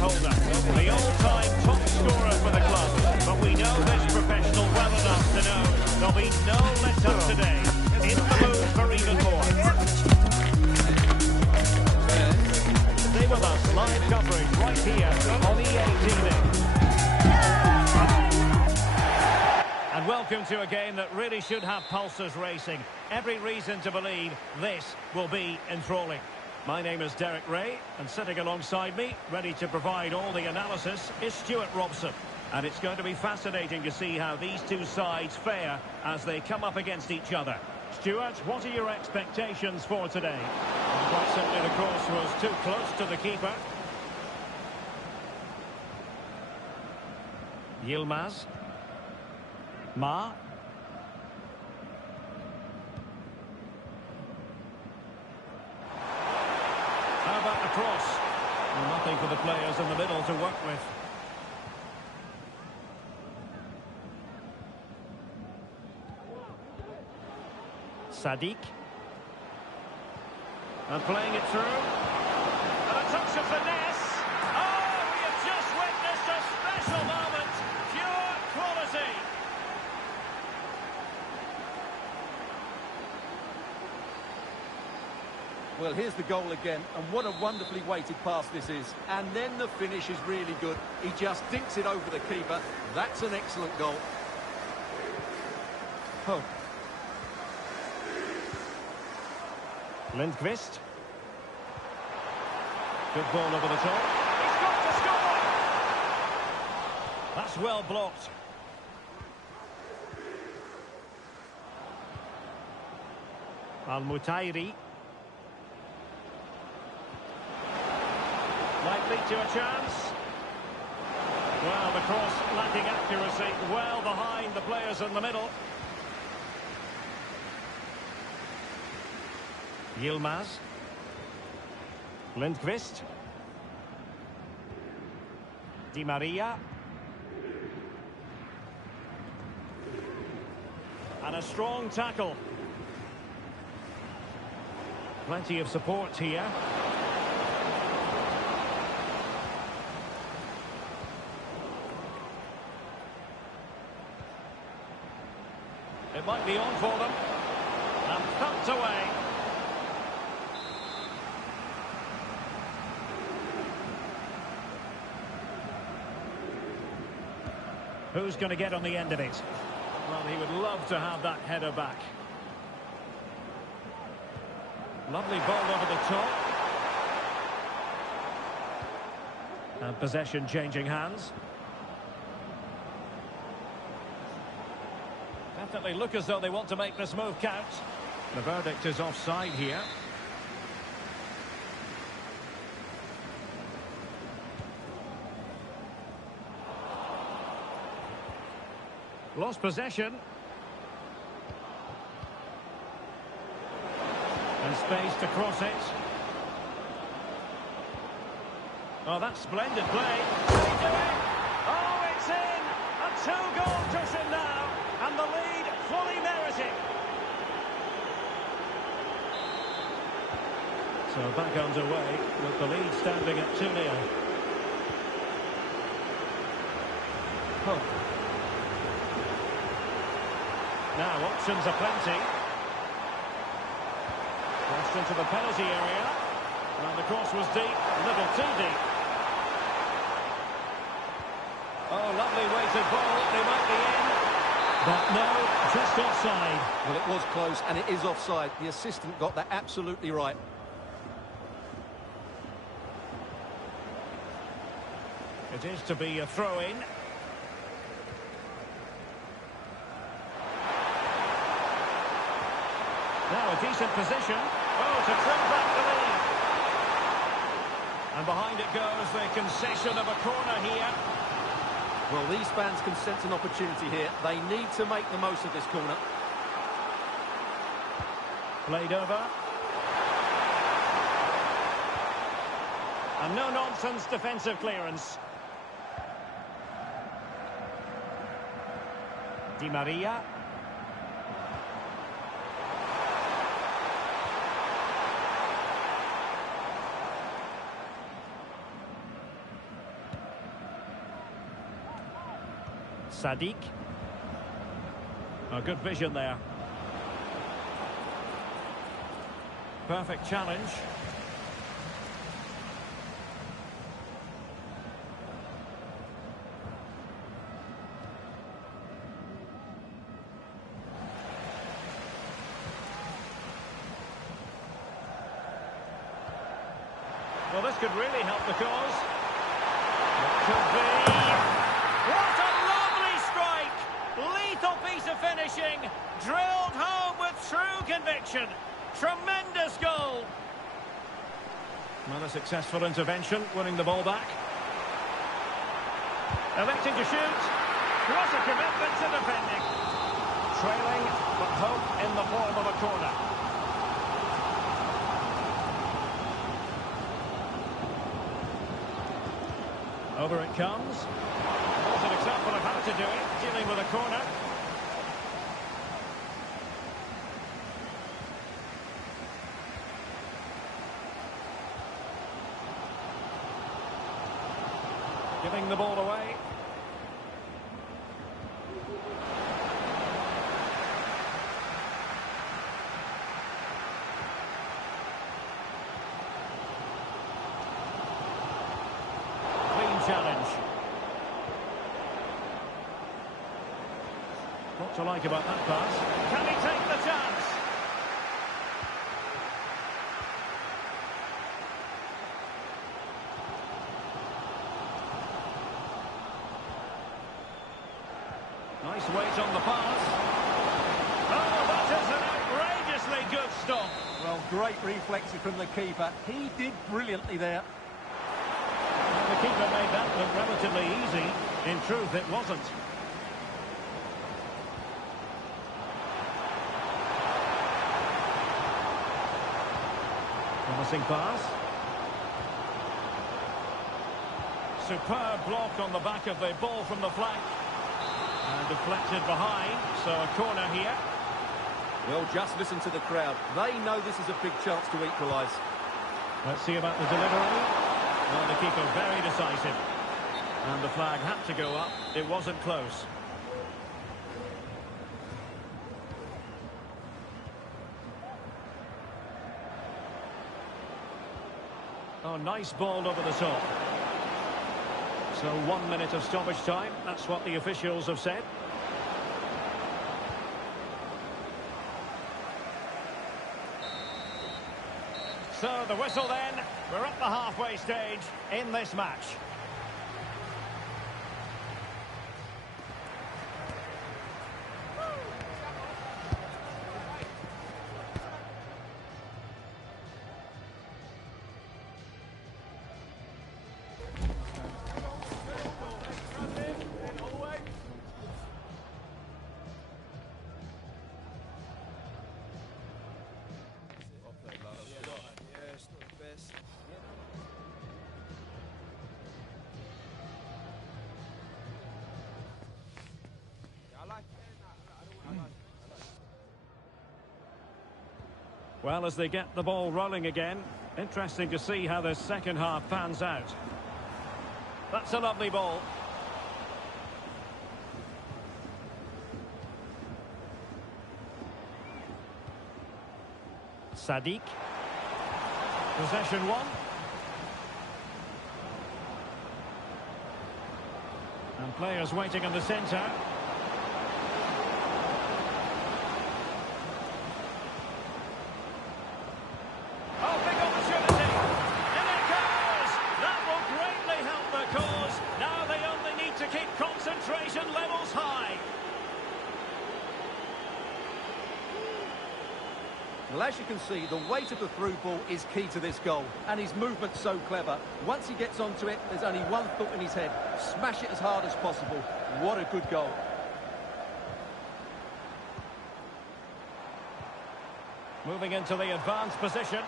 holder, the all-time top scorer for the club. But we know this professional well enough to know there'll be no let-up today. In the mood for even more. Stay with us, live coverage right here on EA TV. And welcome to a game that really should have pulses racing. Every reason to believe this will be enthralling. My name is Derek Ray, and sitting alongside me, ready to provide all the analysis, is Stuart Robson. And it's going to be fascinating to see how these two sides fare as they come up against each other. Stuart, what are your expectations for today? Well, quite simply, the cross was too close to the keeper. Yilmaz. Ma. How about the cross? Well, nothing for the players in the middle to work with. Sadiq. And playing it through. And a touch of finesse. Oh, we have just witnessed a special moment. Pure quality. Well, here's the goal again, and what a wonderfully weighted pass this is. And then the finish is really good. He just dinks it over the keeper. That's an excellent goal. Oh. Lindqvist. Good ball over the top. He's got to score! That's well blocked. Al-Mutairi. Might lead to a chance. Well, the cross lacking accuracy, well behind the players in the middle. Yilmaz. Lindqvist. Di Maria. And a strong tackle. Plenty of support here. It might be on for them. And thumped away. Who's going to get on the end of it? Well, he would love to have that header back. Lovely ball over the top. And possession changing hands. Definitely look as though they want to make this move count. The verdict is offside here. Lost possession. And space to cross it. Oh, that's splendid play. Can he do it? Oh, it's in! A two-goal cushion now. And the lead fully merited. So back underway with the lead standing at 2-0. Oh. Now options are plenty. Crossed into the penalty area. And the cross was deep, a little too deep. Oh, lovely weighted ball. They might be in. But no, just offside. Well, it was close, and it is offside. The assistant got that absolutely right. It is to be a throw-in. Now a decent position. Oh, to trim back the lead. And behind it goes the concession of a corner here. Well, these fans can sense an opportunity here. They need to make the most of this corner. Played over. And no-nonsense defensive clearance. Di Maria. Sadiq. A good vision there. Perfect challenge. Well, this could really help the cause. It could be. What a lovely strike! Lethal piece of finishing. Drilled home with true conviction. Tremendous goal. Well, a successful intervention, winning the ball back. Electing to shoot. What a commitment to defending. Trailing, but hope in the form of a corner. Over it comes. There's an example of how to do it, dealing with a corner. Giving the ball away. Challenge. What to like about that pass? Can he take the chance? Nice weight on the pass. Oh, that is an outrageously good stop. Well, great reflexes from the keeper. He did brilliantly there. The keeper made that look relatively easy. In truth, it wasn't. Promising pass. Superb block on the back of the ball from the flank. And deflected behind, so a corner here. Well, just listen to the crowd. They know this is a big chance to equalise. Let's see about the delivery. Well, the keeper very decisive. And the flag had to go up. It wasn't close. Oh, nice ball over the top. So 1 minute of stoppage time. That's what the officials have said. So the whistle then. We're at the halfway stage in this match. Well, as they get the ball rolling again, interesting to see how the second half pans out. That's a lovely ball. Sadiq. Possession one. And players waiting in the centre. Concentration levels high. Well, as you can see, the weight of the through ball is key to this goal, and his movement's so clever. Once he gets onto it, there's only one thought in his head: smash it as hard as possible. What a good goal. Moving into the advanced position.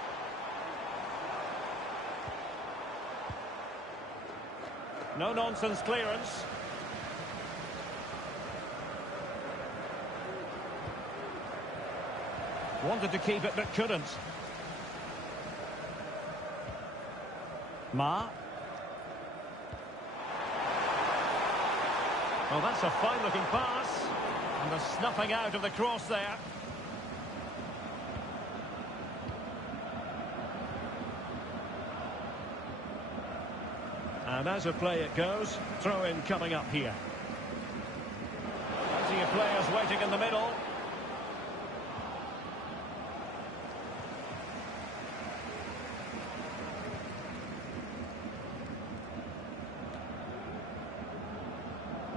No-nonsense clearance. Wanted to keep it, but couldn't. Ma. Well, that's a fine-looking pass. And the snuffing out of the cross there. And as a play it goes, throw-in coming up here. Plenty of players waiting in the middle.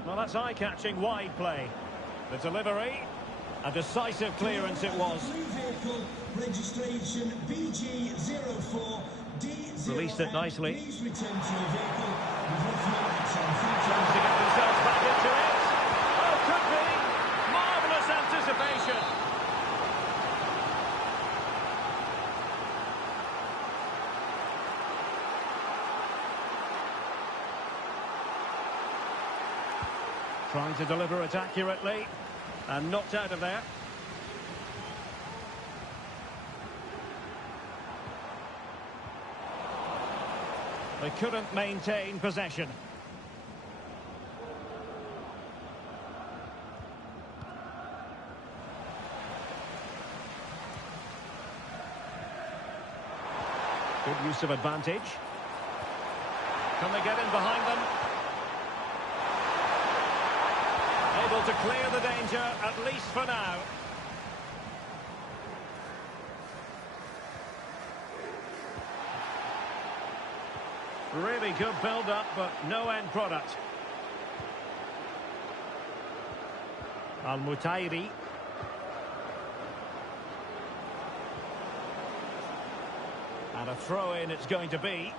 Well, that's eye-catching wide play. The delivery, a decisive clearance it was. Vehicle registration BG04 D04. Released it nicely. Please return to your vehicle with your action. Trying to get themselves back into it. Oh, could be. Marvellous anticipation. Trying to deliver it accurately and knocked out of there. They couldn't maintain possession. Good use of advantage. Can they get in behind them? Able to clear the danger, at least for now. Really good build-up, but no end product. Al-Mutairi. And a throw-in it's going to be.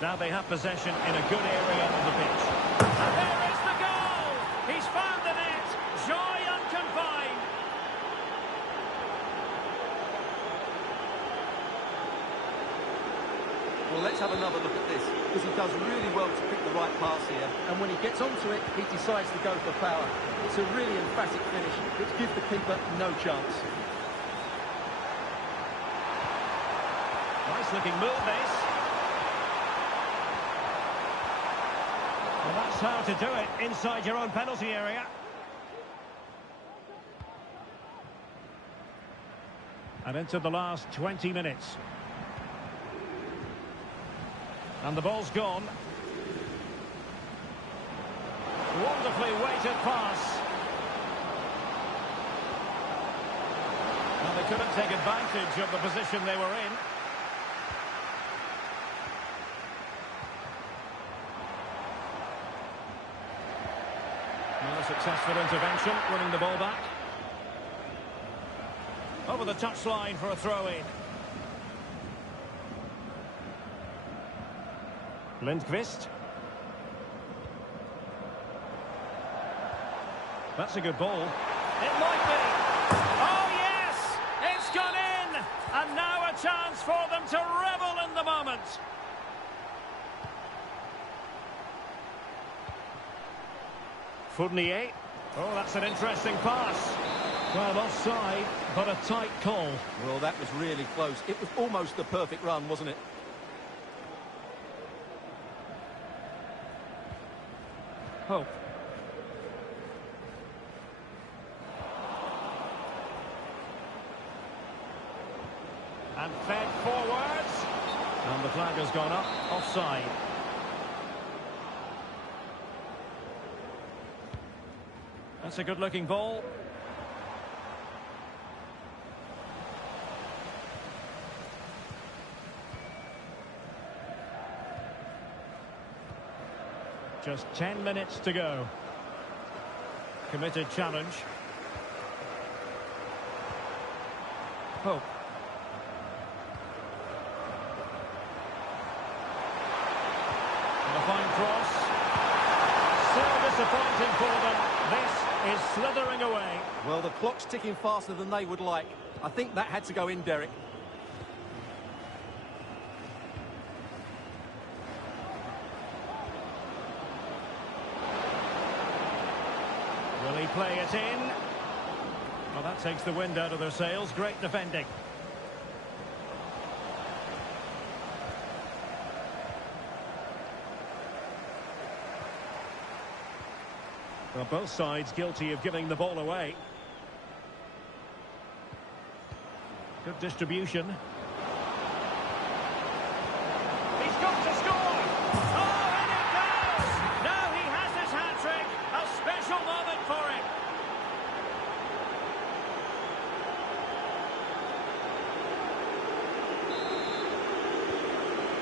Now they have possession in a good area of the pitch. And there is the goal! He's found the net! Joy unconfined! Well, let's have another look at this, because he does really well to pick the right pass here, and when he gets onto it, he decides to go for power. It's a really emphatic finish, which gives the keeper no chance. Nice looking move, this. Well, that's how to do it, inside your own penalty area. And into the last 20 minutes. And the ball's gone. Wonderfully weighted pass. And they couldn't take advantage of the position they were in. Well, a successful intervention, winning the ball back. Over the touchline for a throw-in. Lindqvist. That's a good ball. It might be. Oh, yes! It's gone in! And now a chance for them to revel in the moment. Fournier. Oh, that's an interesting pass. Well, offside, but a tight call. Well, that was really close. It was almost the perfect run, wasn't it? Hope. And fed forwards. And the flag has gone up. Offside. That's a good-looking ball. Just 10 minutes to go. Committed challenge. Hope. And a fine cross. So disappointing for them. This is slithering away. Well, the clock's ticking faster than they would like. I think that had to go in, Derek. Will he play it in? Well, that takes the wind out of their sails. Great defending. Well, both sides guilty of giving the ball away. Good distribution. He's got to score! Oh, and it goes! Now he has his hat-trick! A special moment for him!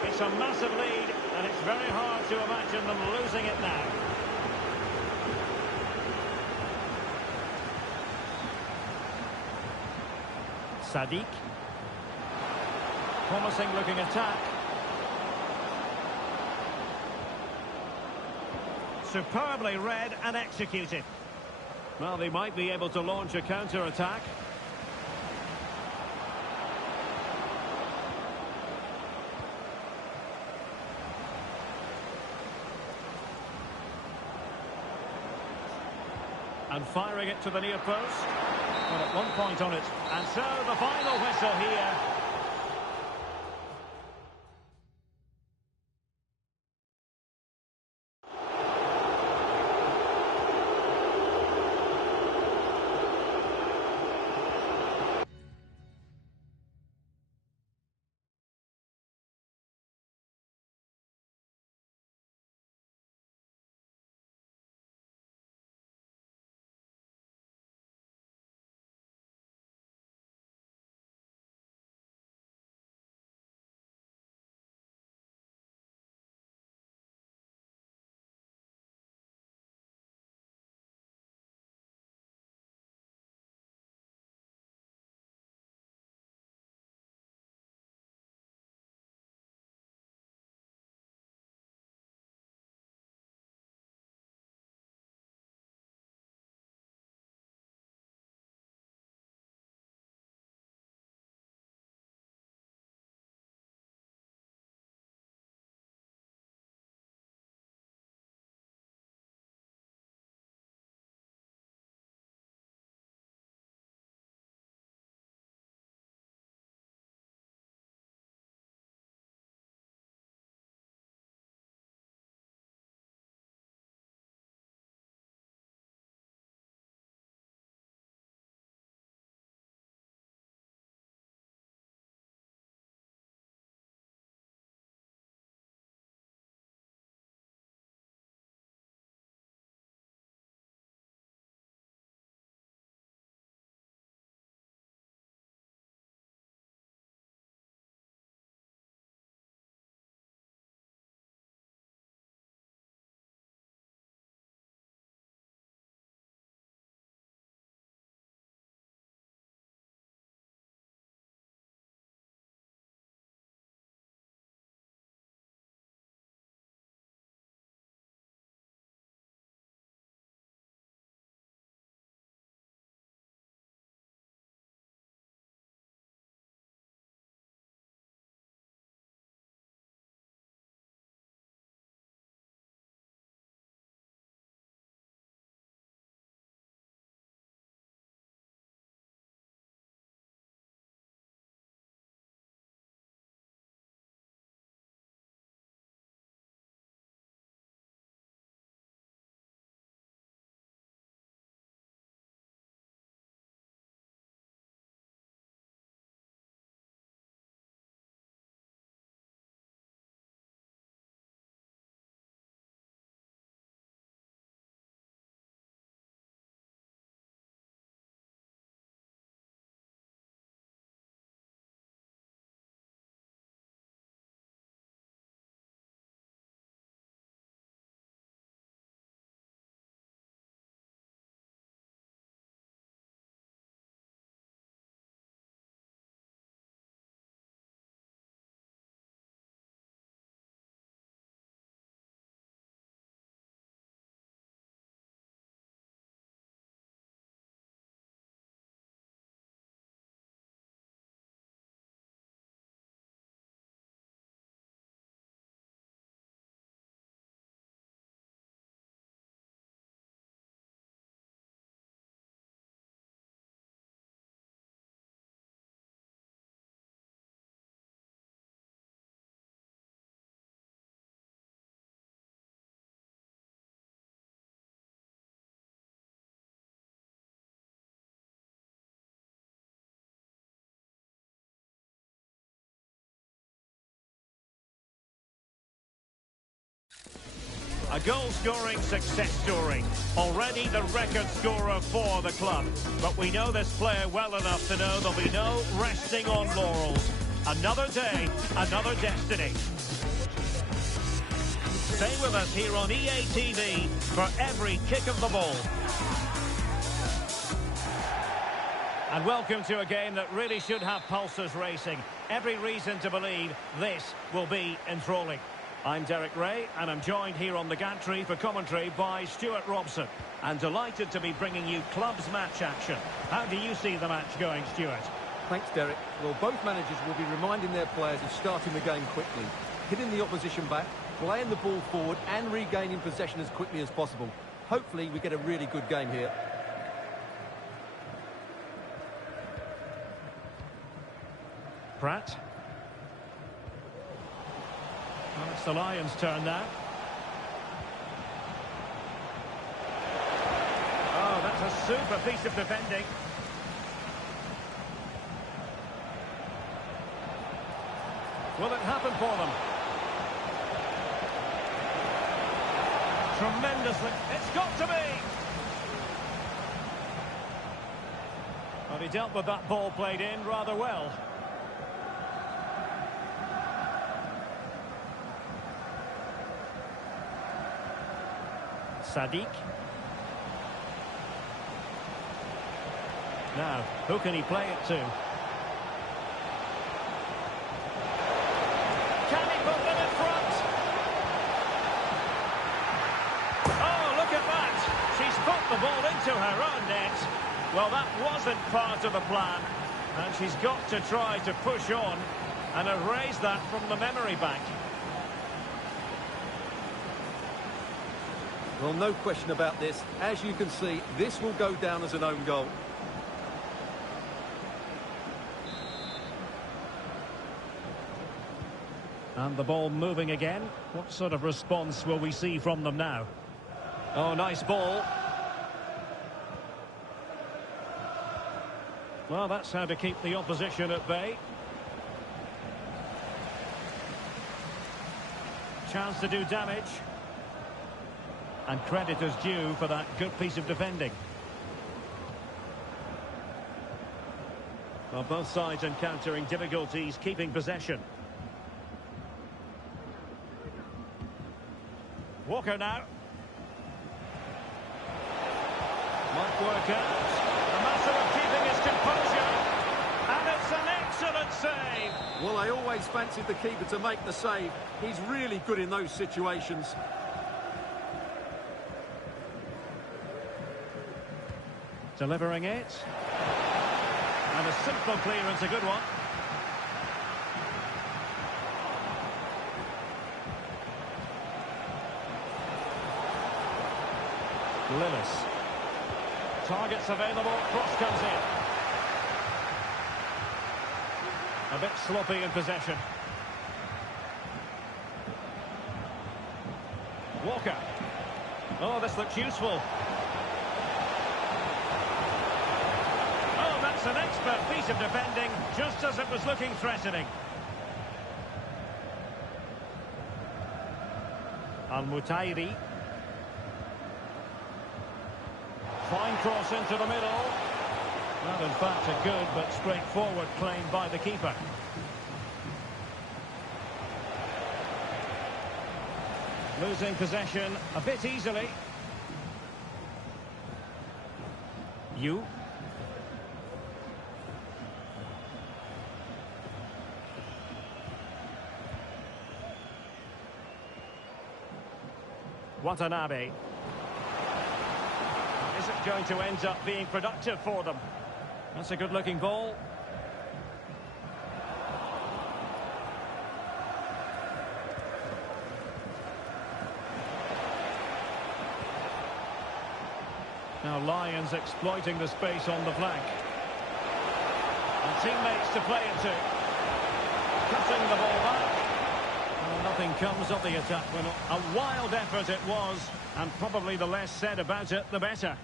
It's a massive lead, and it's very hard to imagine them losing it now. Sadiq. Promising looking attack. Superbly read and executed. Well, they might be able to launch a counter-attack. And firing it to the near post. Well, at one point on it. And so the final whistle here. A goal-scoring success story. Already the record scorer for the club. But we know this player well enough to know there'll be no resting on laurels. Another day, another destiny. Stay with us here on EA TV for every kick of the ball. And welcome to a game that really should have pulses racing. Every reason to believe this will be enthralling. I'm Derek Ray, and I'm joined here on the gantry for commentary by Stuart Robson. And delighted to be bringing you clubs match action. How do you see the match going, Stuart? Thanks, Derek. Well, both managers will be reminding their players of starting the game quickly, hitting the opposition back, playing the ball forward and regaining possession as quickly as possible. Hopefully we get a really good game here. Pratt. Well, it's the Lions' turn now. Oh, that's a super piece of defending. Will it happen for them? Tremendously. It's got to be! Well, he dealt with that ball played in rather well. Sadiq. Now, who can he play it to? Can he put them in front? Oh, look at that! She's put the ball into her own net. Well, that wasn't part of the plan. And she's got to try to push on and erase that from the memory bank. Well, no question about this. As you can see, this will go down as an own goal. And the ball moving again. What sort of response will we see from them now? Oh, nice ball. Well, that's how to keep the opposition at bay. Chance to do damage. And credit is due for that good piece of defending. Well, both sides encountering difficulties keeping possession. Walker now. Might work out. A matter of keeping his composure. And it's an excellent save. Well, I always fancied the keeper to make the save. He's really good in those situations. Delivering it. And a simple clearance, a good one. Lillis. Targets available, cross comes in. A bit sloppy in possession. Walker. Oh, this looks useful. Oh, that's an expert piece of defending, just as it was looking threatening. Al-Mutairi. Fine cross into the middle. Not in fact a good but straightforward claim by the keeper. Losing possession a bit easily. You. Watanabe. Is it going to end up being productive for them? That's a good-looking ball. Now Lions exploiting the space on the flank. And teammates to play it to. Cutting the ball back. Well, nothing comes of the attack. Well, a wild effort it was, and probably the less said about it, the better.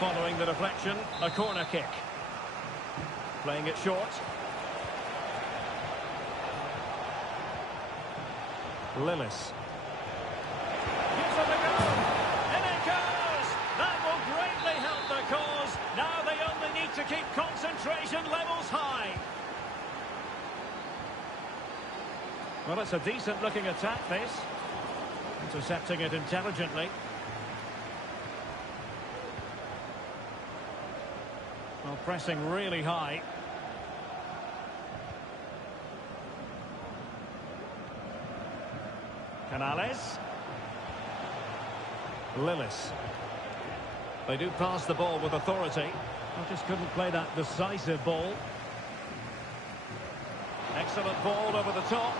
Following the deflection, a corner kick. Playing it short. Lillis. Gives it a go. And it goes! That will greatly help the cause. Now they only need to keep concentration levels high. Well, it's a decent-looking attack, this. Intercepting it intelligently. Well, pressing really high. Canales. Lillis. They do pass the ball with authority. I just couldn't play that decisive ball. Excellent ball over the top.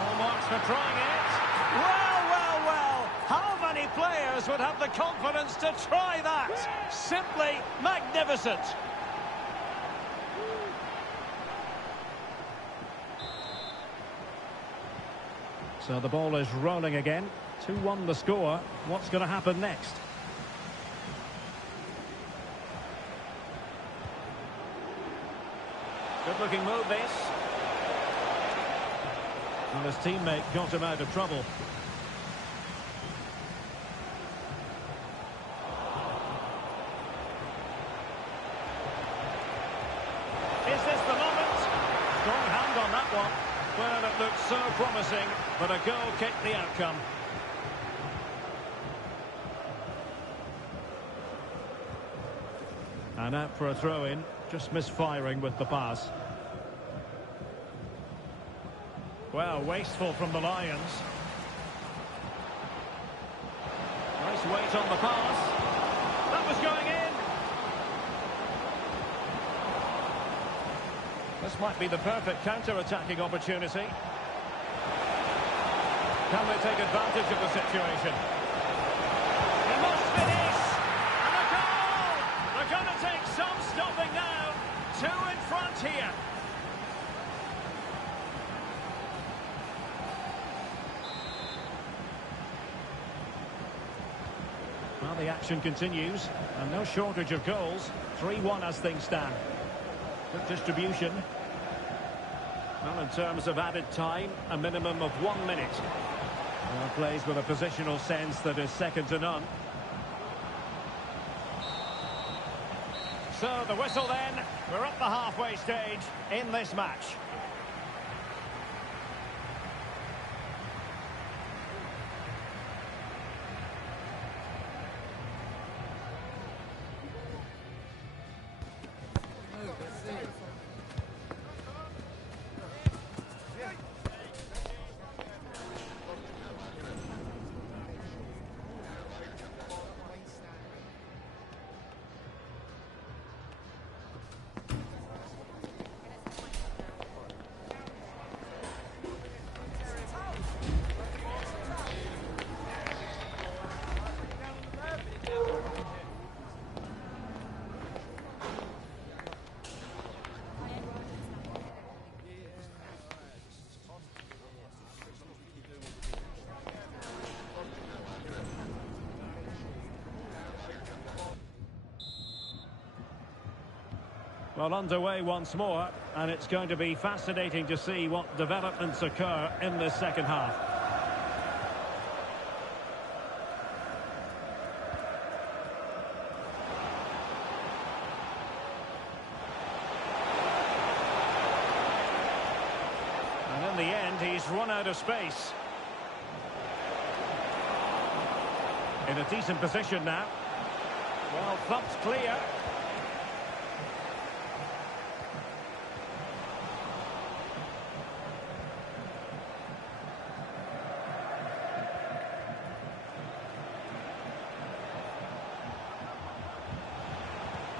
All marks for trying it. Well, well, well. How many players would have the confidence to try that? Simply magnificent. So the ball is rolling again. 2-1 the score. What's going to happen next? Good-looking move, this. And his teammate got him out of trouble. Is this the moment? Strong hand on that one. Well, it looked so promising, but a goal kicked the outcome. And out for a throw-in, just misfiring with the pass. Well, wasteful from the Lions. Nice weight on the pass. That was going in. This might be the perfect counter-attacking opportunity. Can they take advantage of the situation? He must finish! And a goal! They're going to take some stopping now. 2 in front here. Well, the action continues, and no shortage of goals. 3-1 as things stand. Good distribution. Well, in terms of added time, a minimum of 1 minute. Well, plays with a positional sense that is second to none. So the whistle then. We're at the halfway stage in this match. Well, underway once more, and it's going to be fascinating to see what developments occur in this second half. And in the end, he's run out of space. In a decent position now. Well, thumped clear.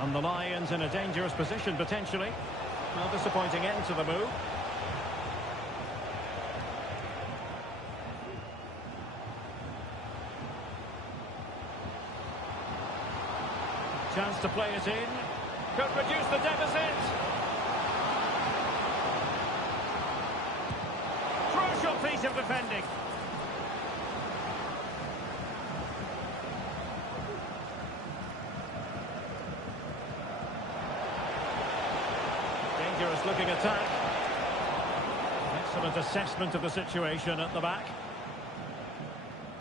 And the Lions in a dangerous position, potentially. Well, disappointing end to the move. Chance to play it in. Could reduce the deficit. Crucial piece of defending. looking attack. Excellent assessment of the situation at the back.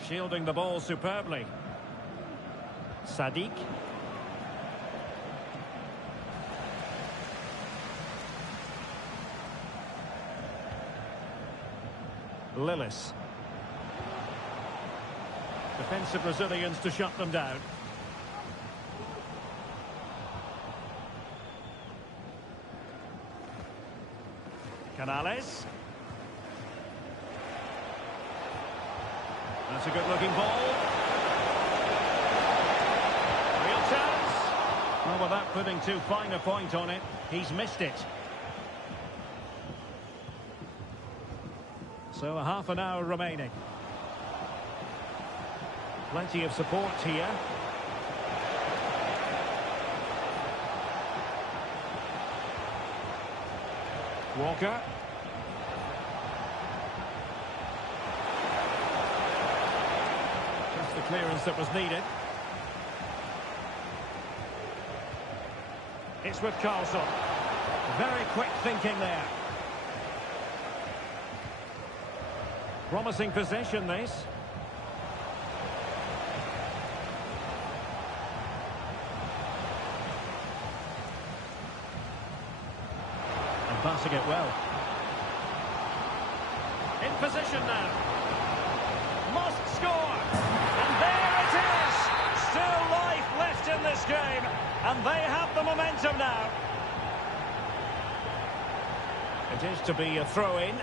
Shielding the ball superbly. Sadiq. Lillis. Defensive Brazilians to shut them down. Canales. That's a good-looking ball. Real chance. Well, without putting too fine a point on it, he's missed it. So a half an hour remaining. Plenty of support here. Walker. Just the clearance that was needed. It's with Carlson. Very quick thinking there. Promising possession, this. And passing it well. In position now. Must score. And there it is. Still life left in this game. And they have the momentum now. It is to be a throw-in.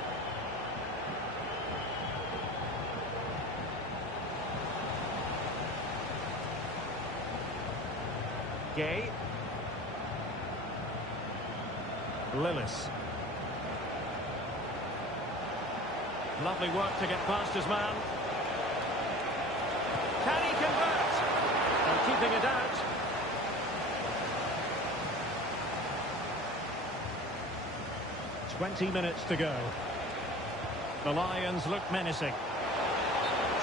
Gay. Lillis. Lovely work to get past his man. Can he convert? And keeping it out. "20 minutes to go. The Lions look menacing.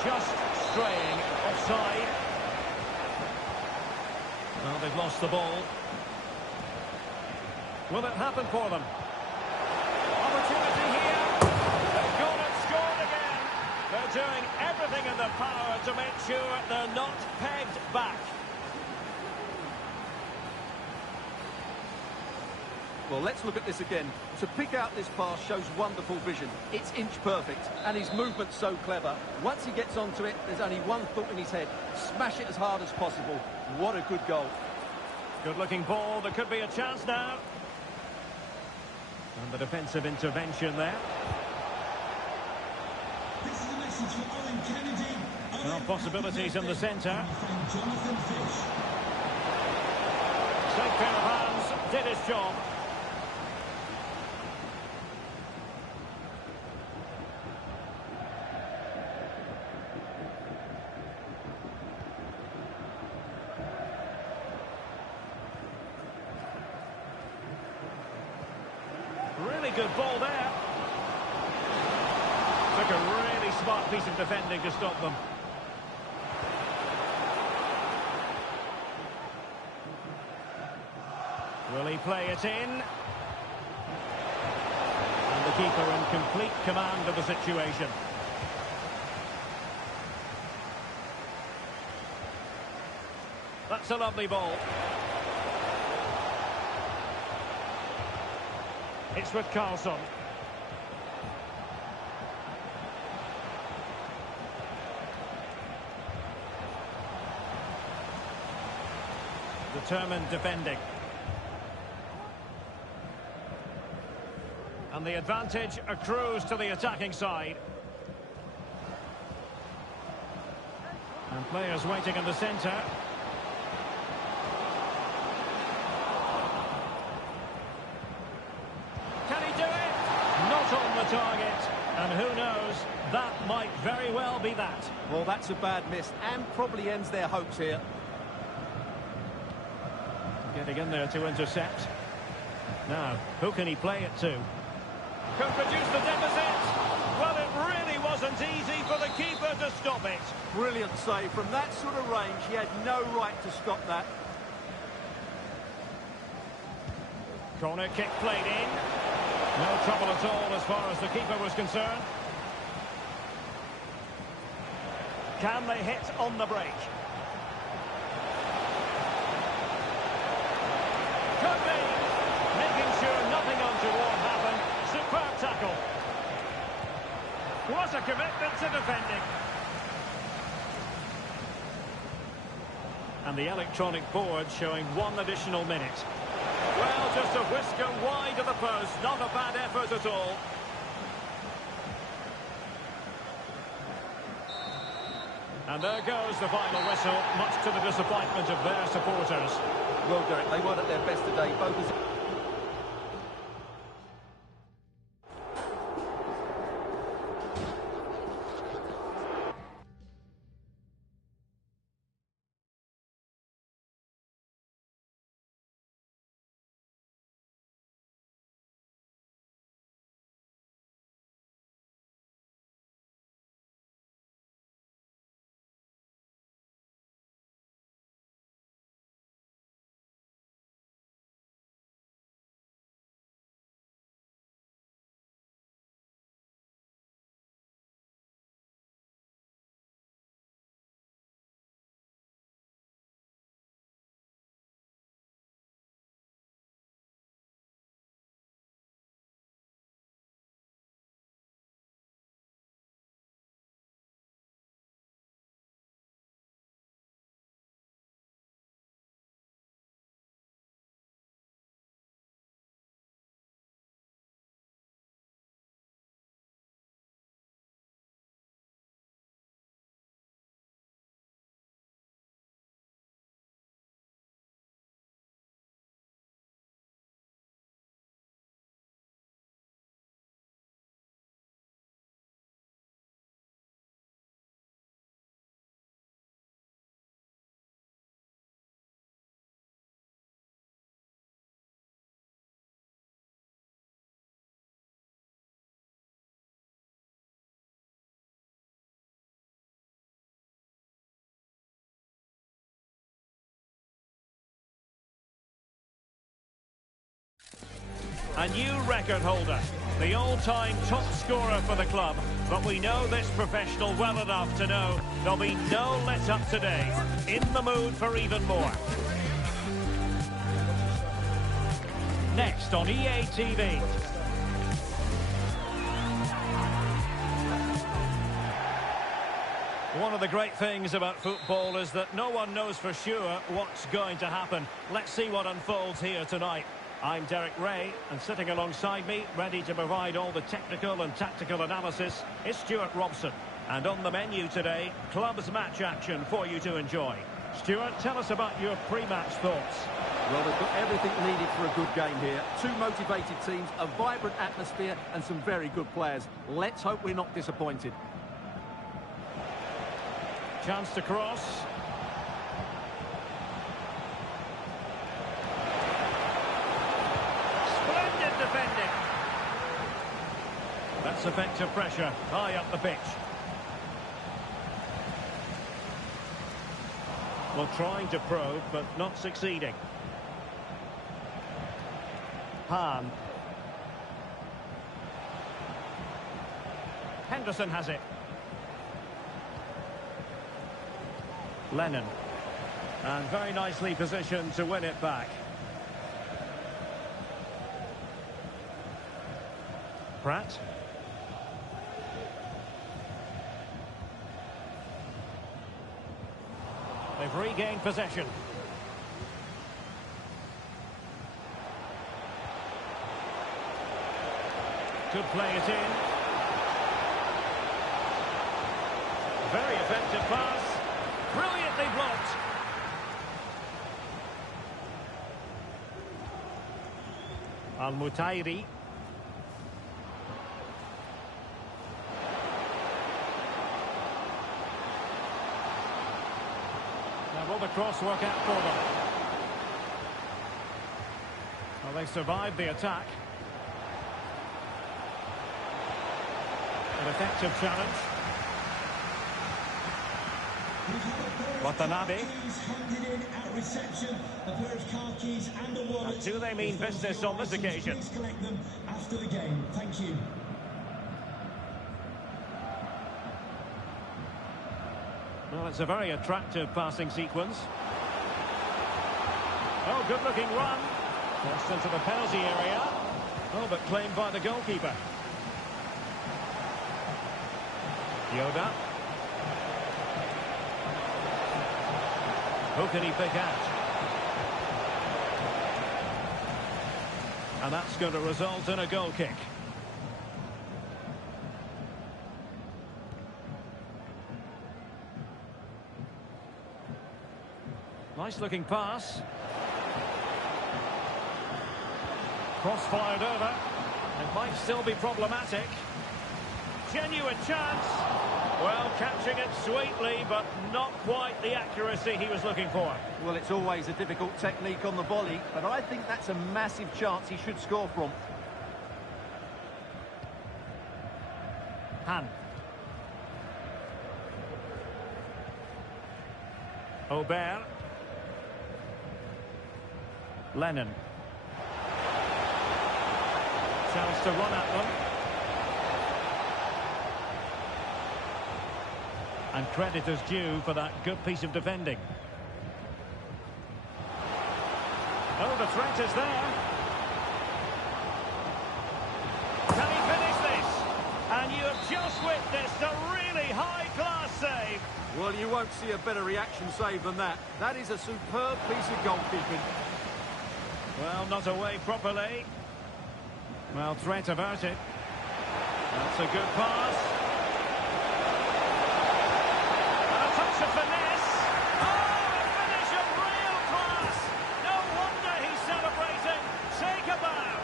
Just straying offside. Well, they've lost the ball. Will it happen for them? Opportunity here. They've gone and scored again. They're doing everything in their power to make sure they're not pegged back. Well, let's look at this again. To pick out this pass shows wonderful vision. It's inch perfect, and his movement's so clever. Once he gets onto it, there's only one thought in his head. Smash it as hard as possible. What a good goal. Good-looking ball. There could be a chance now. And the defensive intervention there. This is a message for Owen Kennedy. Well, possibilities in the centre. Jonathan Fish. Safe pair of hands. Did his job. Really good ball there. Took a really smart piece of defending to stop them. Will he play it in? And the keeper in complete command of the situation. That's a lovely ball. It's with Carlson. Determined defending. And the advantage accrues to the attacking side. And players waiting in the centre. On the target, and who knows, that might very well be that. Well, that's a bad miss, and probably ends their hopes here. Getting in there to intercept. Now, who can he play it to? Could produce the deficit. Well, it really wasn't easy for the keeper to stop it. Brilliant save. From that sort of range, he had no right to stop that. Corner kick played in. No trouble at all as far as the keeper was concerned. Can they hit on the break? Could be. Making sure nothing untoward happened. Superb tackle. What a commitment to defending. And the electronic board showing 1 additional minute. Well, just a whisker wide of the post. Not a bad effort at all. And there goes the final whistle, much to the disappointment of their supporters. Well, Derek, they weren't at their best today, both as... A new record holder, the all-time top scorer for the club. But we know this professional well enough to know there'll be no let-up today. In the mood for even more. Next on EA TV. One of the great things about football is that no one knows for sure what's going to happen. Let's see what unfolds here tonight. I'm Derek Ray, and sitting alongside me, ready to provide all the technical and tactical analysis, is Stuart Robson. And on the menu today, clubs match action for you to enjoy. Stuart, tell us about your pre-match thoughts. Well, they've got everything needed for a good game here. Two motivated teams, a vibrant atmosphere, and some very good players. Let's hope we're not disappointed. Chance to cross. Splendid defending. That's effective pressure, high up the pitch. Well, trying to probe, but not succeeding. Hahn. Henderson has it. Lennon. And very nicely positioned to win it back. Pratt. They've regained possession. Could play it in. Very effective pass. Brilliantly blocked. Al-Mutairi. Now will the cross work out for them? Well, they survived the attack. An effective challenge. Watanabe. keys and a wallet. Do they mean business on this occasion? Please collect them after the game. Thank you. Well, it's a very attractive passing sequence. Oh, good-looking run. Forced into the penalty area. Oh, but claimed by the goalkeeper. Yoda. Who can he pick out? And that's going to result in a goal kick. Nice looking pass. Cross fired over. It might still be problematic. Genuine chance. Well, catching it sweetly, but not quite the accuracy he was looking for. Well, it's always a difficult technique on the volley, but I think that's a massive chance he should score from. Han. Aubert. Lennon. Chance to run at them. And credit is due for that good piece of defending. Oh, the threat is there. Can he finish this? And you have just witnessed a really high-class save. Well, you won't see a better reaction save than that. That is a superb piece of goalkeeping. Well, not away properly. Well, threat averted. That's a good pass. And a touch of finesse. Oh, a finish of real class. No wonder he's celebrating. Take a bow.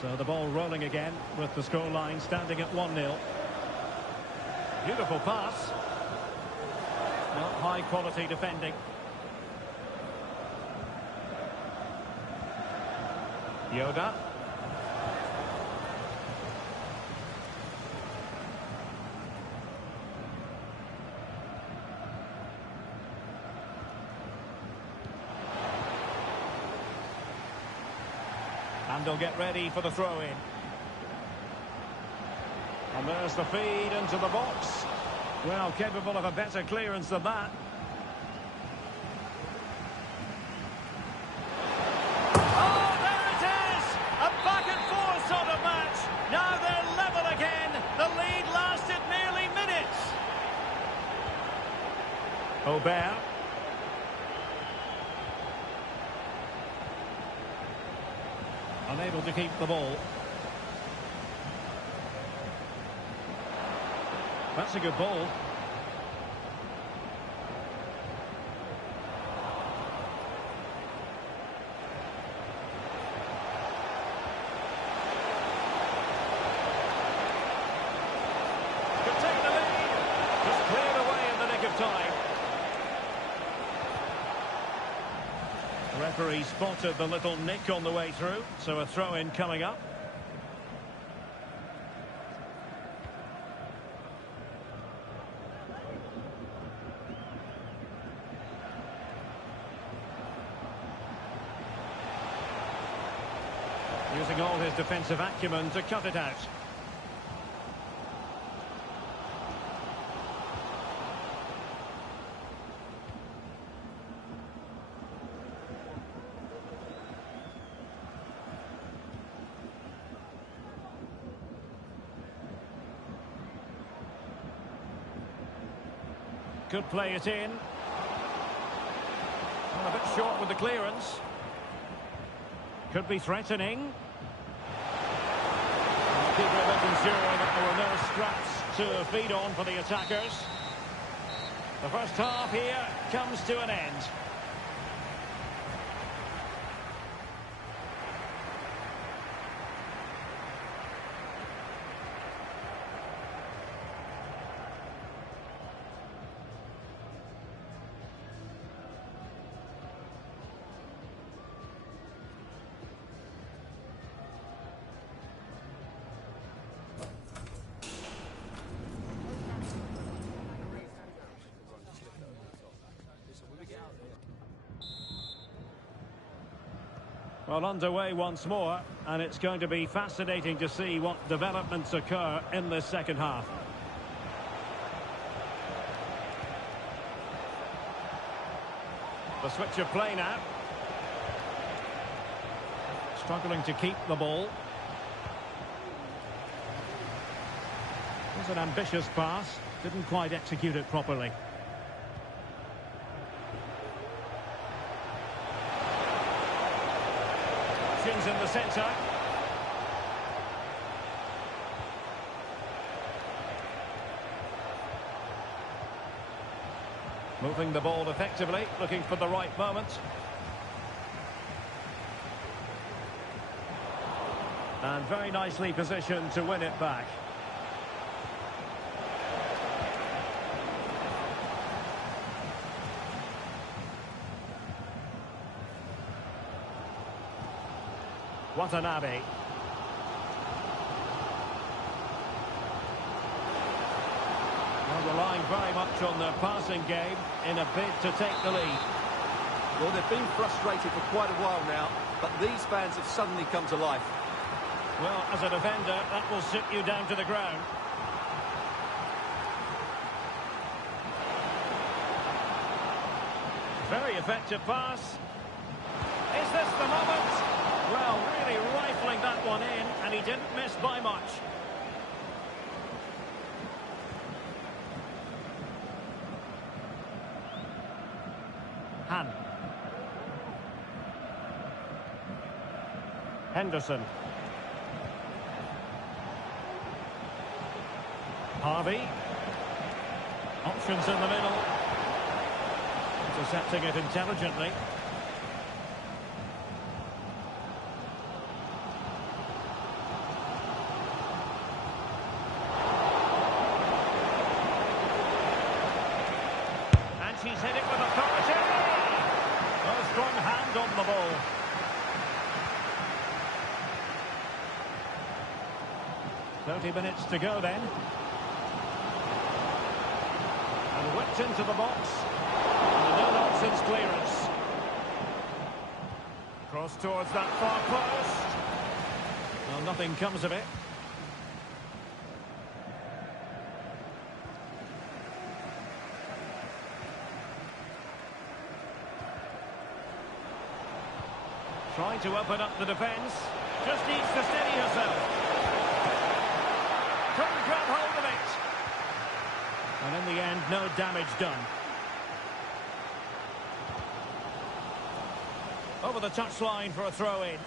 So the ball rolling again with the scoreline standing at 1-0. Beautiful pass. Well, high quality defending. Yoda. And they'll get ready for the throw-in. And there's the feed into the box. Well, capable of a better clearance than that. Oh, there it is! A back-and-forth sort of match. Now they're level again. The lead lasted nearly minutes. Aubert. Unable to keep the ball. That's a good ball. Could take the lead. Just cleared away in the nick of time. The referee spotted the little nick on the way through, so a throw-in coming up. Using all his defensive acumen to cut it out. Could play it in. Well, a bit short with the clearance. Could be threatening. Keeper making sure that there were no scraps to feed on for the attackers. The first half here comes to an end. Well, underway once more, and it's going to be fascinating to see what developments occur in this second half. The switch of play now. Struggling to keep the ball. It was an ambitious pass, didn't quite execute it properly. Options in the centre. Moving the ball effectively, looking for the right moment. And very nicely positioned to win it back. Watanabe. Well, relying very much on their passing game in a bid to take the lead. Well, they've been frustrated for quite a while now, but these fans have suddenly come to life. Well, as a defender, that will sit you down to the ground. Very effective pass. Is this the moment? Well, really rifling that one in, and he didn't miss by much. Han. Henderson. Harvey. Options in the middle. Intercepting it intelligently. And she's hit it with authority. A strong hand on the ball. "30 minutes to go then. And whipped into the box. And a no-nonsense clearance. Cross towards that far post. Well, nothing comes of it. Trying to open up the defence. Just needs to steady herself. Couldn't grab hold of it. And in the end, no damage done. Over the touchline for a throw-in.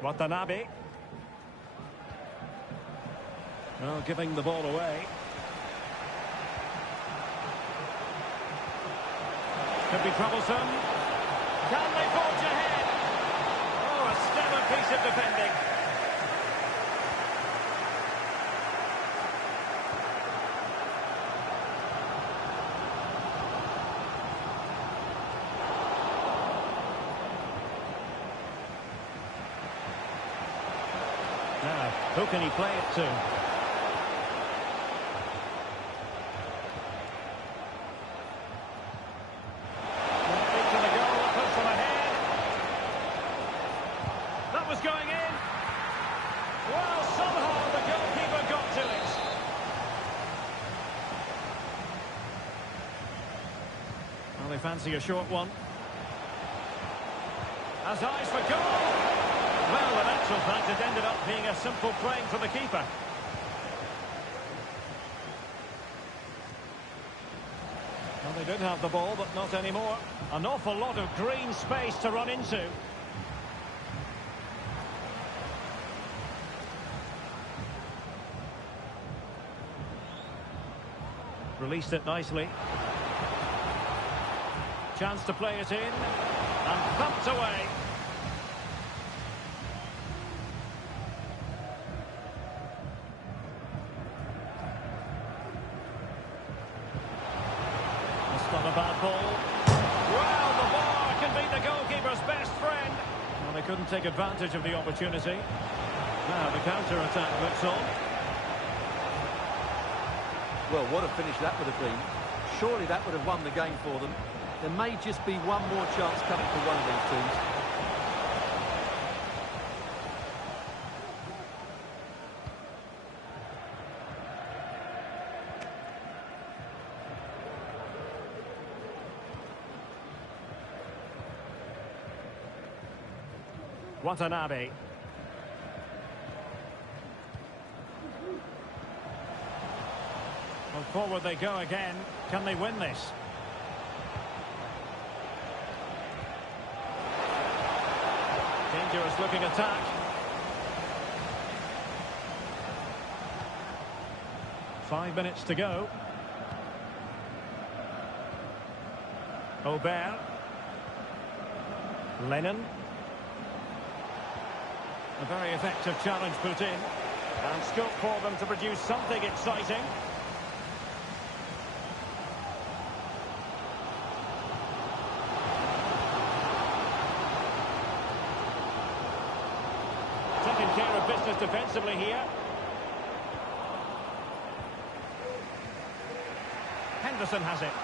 Watanabe. Well, giving the ball away. Could be troublesome. Can they forge ahead? Oh, a stellar piece of defending. Now, who can he play it to? Going in. Well, somehow the goalkeeper got to it. Well, they fancy a short one. Has eyes for goal. Well, in actual fact, it ended up being a simple playing for the keeper. Well, they did have the ball, but not anymore. An awful lot of green space to run into. Released it nicely. Chance to play it in. And thumped away. That's not a bad ball. Well, the bar can be the goalkeeper's best friend. Well, they couldn't take advantage of the opportunity. Now the counter-attack looks on. Well, what a finish that would have been. Surely that would have won the game for them. There may just be one more chance coming for one of these teams. Watanabe. Well, forward they go again. Can they win this? Dangerous looking attack. Five minutes to go. Aubert. Lennon. A very effective challenge put in. And scope for them to produce something exciting. Taking care of business defensively here. Henderson has it.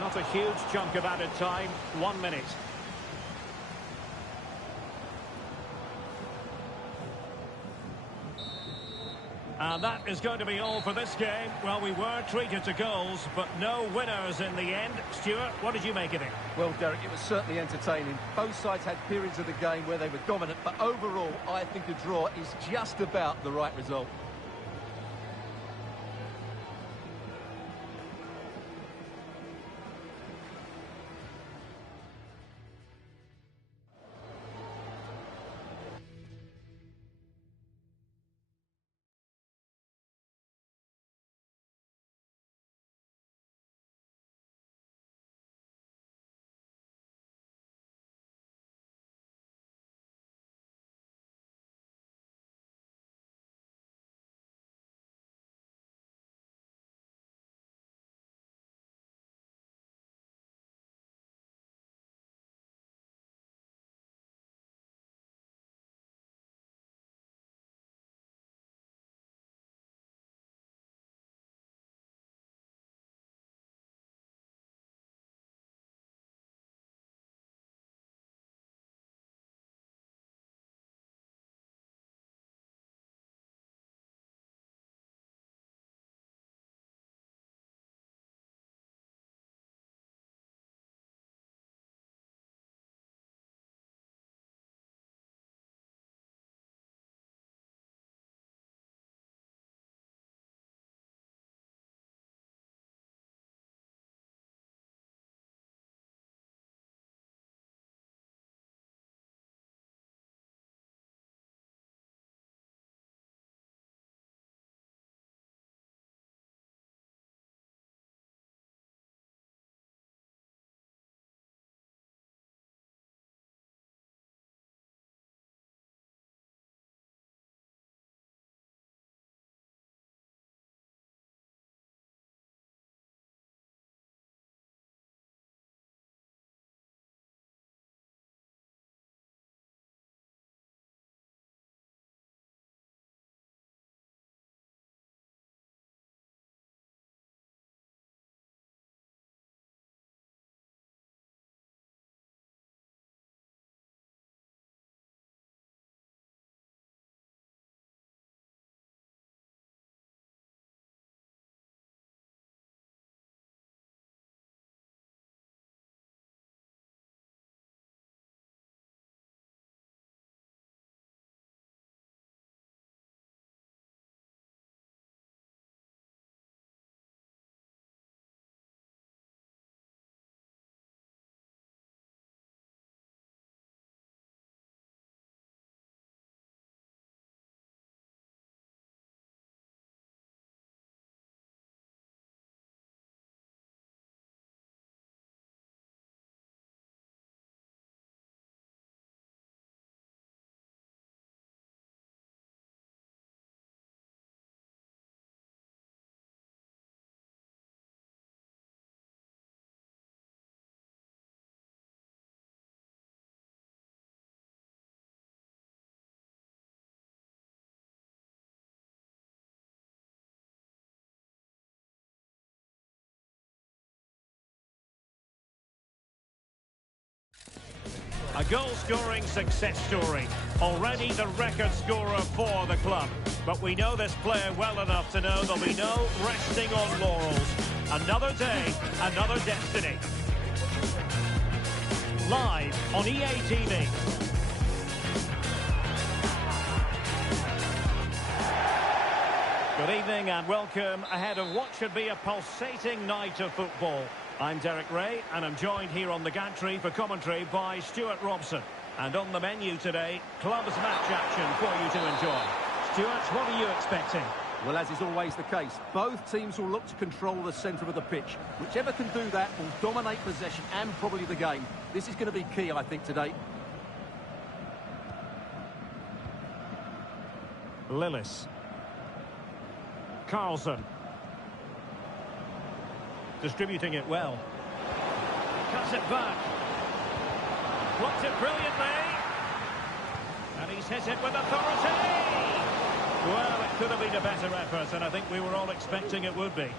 Not a huge chunk of added time. 1 minute. And that is going to be all for this game. Well, we were treated to goals, but no winners in the end. Stuart, what did you make of it? Well, Derek, it was certainly entertaining. Both sides had periods of the game where they were dominant, but overall, I think a draw is just about the right result. A goal-scoring success story. Already the record scorer for the club. But we know this player well enough to know there'll be no resting on laurels. Another day, another destiny. Live on EA TV. Good evening and welcome ahead of what should be a pulsating night of football. I'm Derek Ray and I'm joined here on the gantry for commentary by Stuart Robson. And on the menu today, clubs match action for you to enjoy. Stuart, what are you expecting? Well, as is always the case, both teams will look to control the centre of the pitch. Whichever can do that will dominate possession and probably the game. This is going to be key, I think, today. Lillis. Carlson. Distributing it well. Cuts it back. Blocked it brilliantly. And he's hit it with authority. Well, it could have been a better effort, and I think we were all expecting it would be.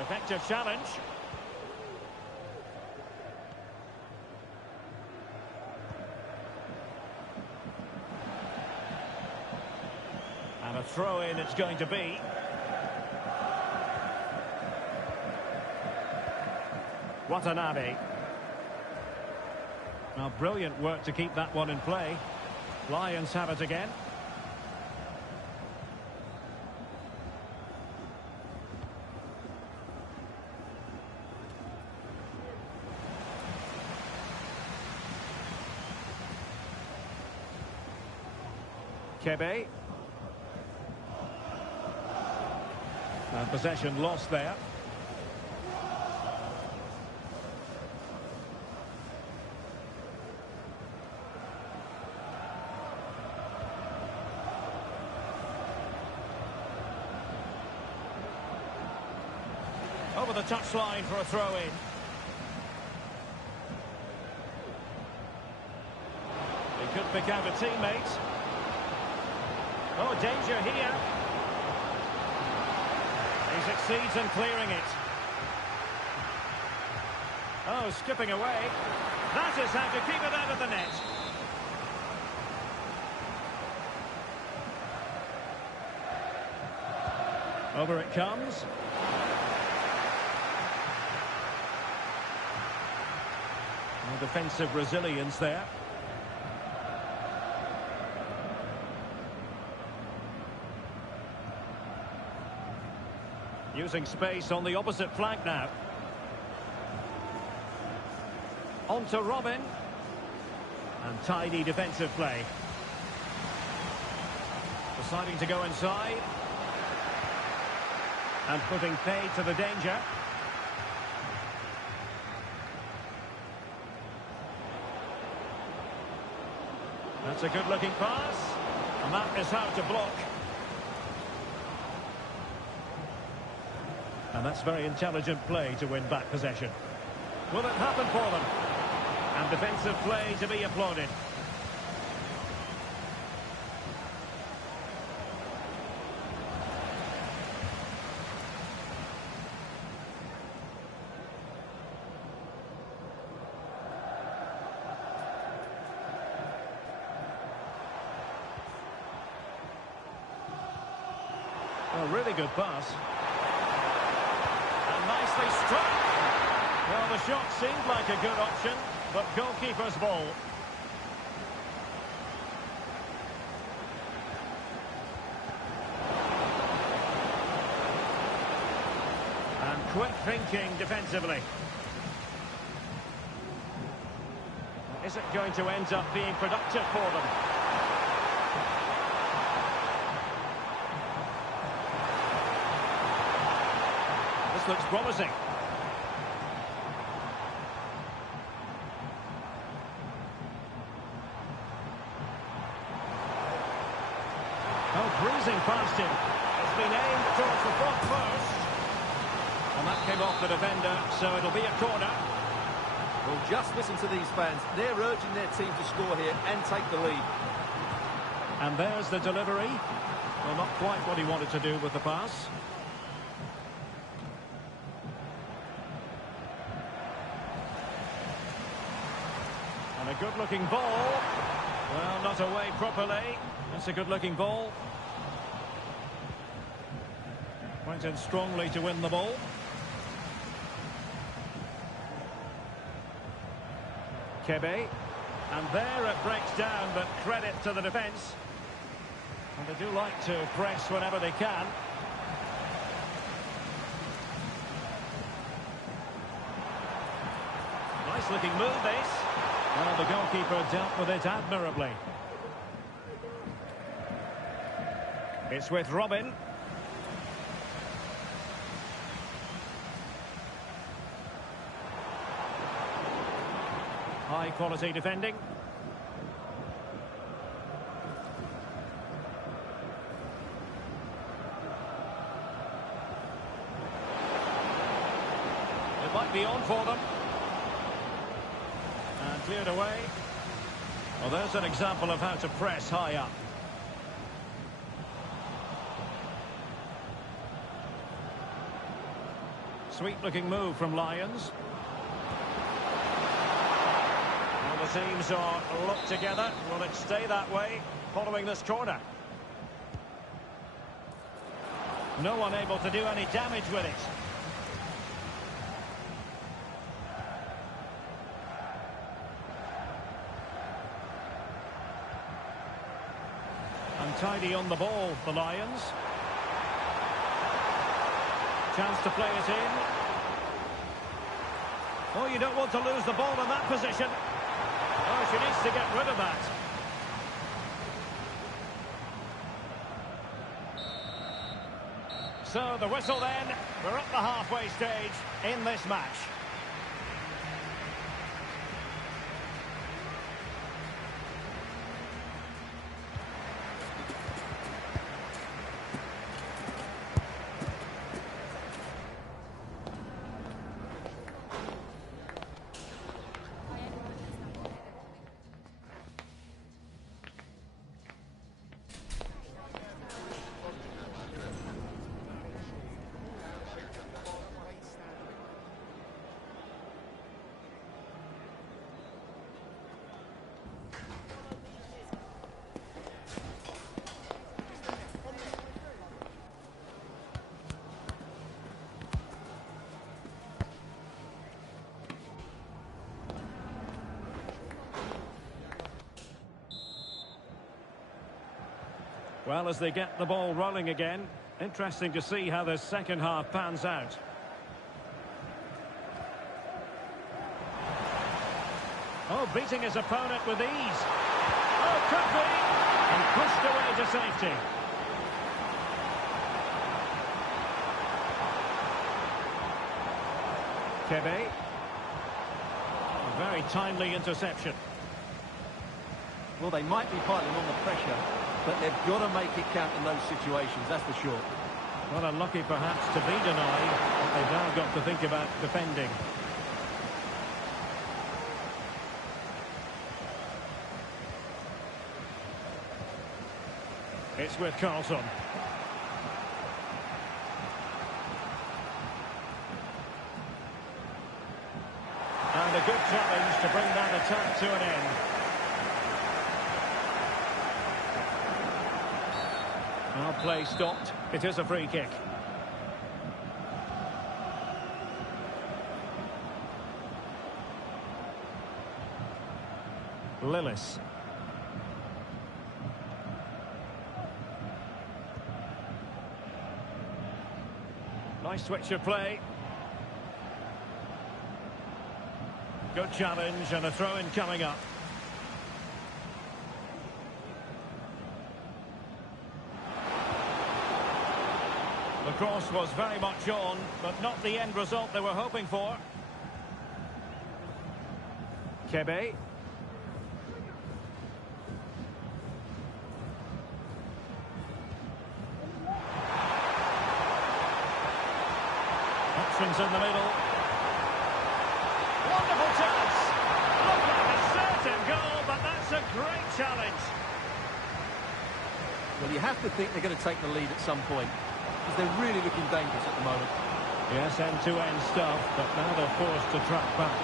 Effective challenge. And a throw-in it's going to be. Watanabe. Now, brilliant work to keep that one in play. Lions have it again. Kebe. And possession lost there. Over the touchline for a throw-in. He could pick out a teammate. Oh, danger here. He succeeds in clearing it. Oh, skipping away. That is how to keep it out of the net. Over it comes. Defensive resilience there. Using space on the opposite flank now. On to Robin. And tidy defensive play. Deciding to go inside. And putting paid to the danger. That's a good-looking pass, and that is how to block. And that's very intelligent play to win back possession. Will it happen for them? And defensive play to be applauded. A really good pass. And nicely struck. Well, the shot seemed like a good option, but goalkeeper's ball. And quick thinking defensively. Is it going to end up being productive for them? Looks promising. Oh, breezing past him. It's been aimed towards the front post. And that came off the defender, so it'll be a corner. Well, just listen to these fans. They're urging their team to score here and take the lead. And there's the delivery. Well, not quite what he wanted to do with the pass. Good-looking ball. Well, not away properly. That's a good-looking ball. Went in strongly to win the ball. Kebe. And there it breaks down, but credit to the defence. And they do like to press whenever they can. Nice looking move, this. Well, the goalkeeper dealt with it admirably. It's with Robin. High quality defending. It might be on for them. And cleared away. Well, there's an example of how to press high up. Sweet-looking move from Lions. Well, the teams are locked together. Will it stay that way following this corner? No one able to do any damage with it. Untidy on the ball, the Lions. Chance to play it in. Oh, you don't want to lose the ball in that position. Oh, she needs to get rid of that. So the whistle then. We're at the halfway stage in this match. Well, as they get the ball rolling again, interesting to see how the second half pans out. Oh, beating his opponent with ease. Oh, could be. And pushed away to safety. Kebe. A very timely interception. Well, they might be piling on the pressure, but they've got to make it count in those situations, that's for sure. Well, unlucky perhaps to be denied, but they've now got to think about defending. It's with Carlson. And a good challenge to bring that attack to an end. Now play stopped. It is a free kick. Lillis. Nice switch of play. Good challenge and a throw-in coming up. The cross was very much on, but not the end result they were hoping for. Kebe. Options in the middle. Wonderful chance. Looked like a certain goal, but that's a great challenge. Well, you have to think they're going to take the lead at some point, because they're really looking dangerous at the moment. Yes, end-to-end stuff, but now they're forced to track back.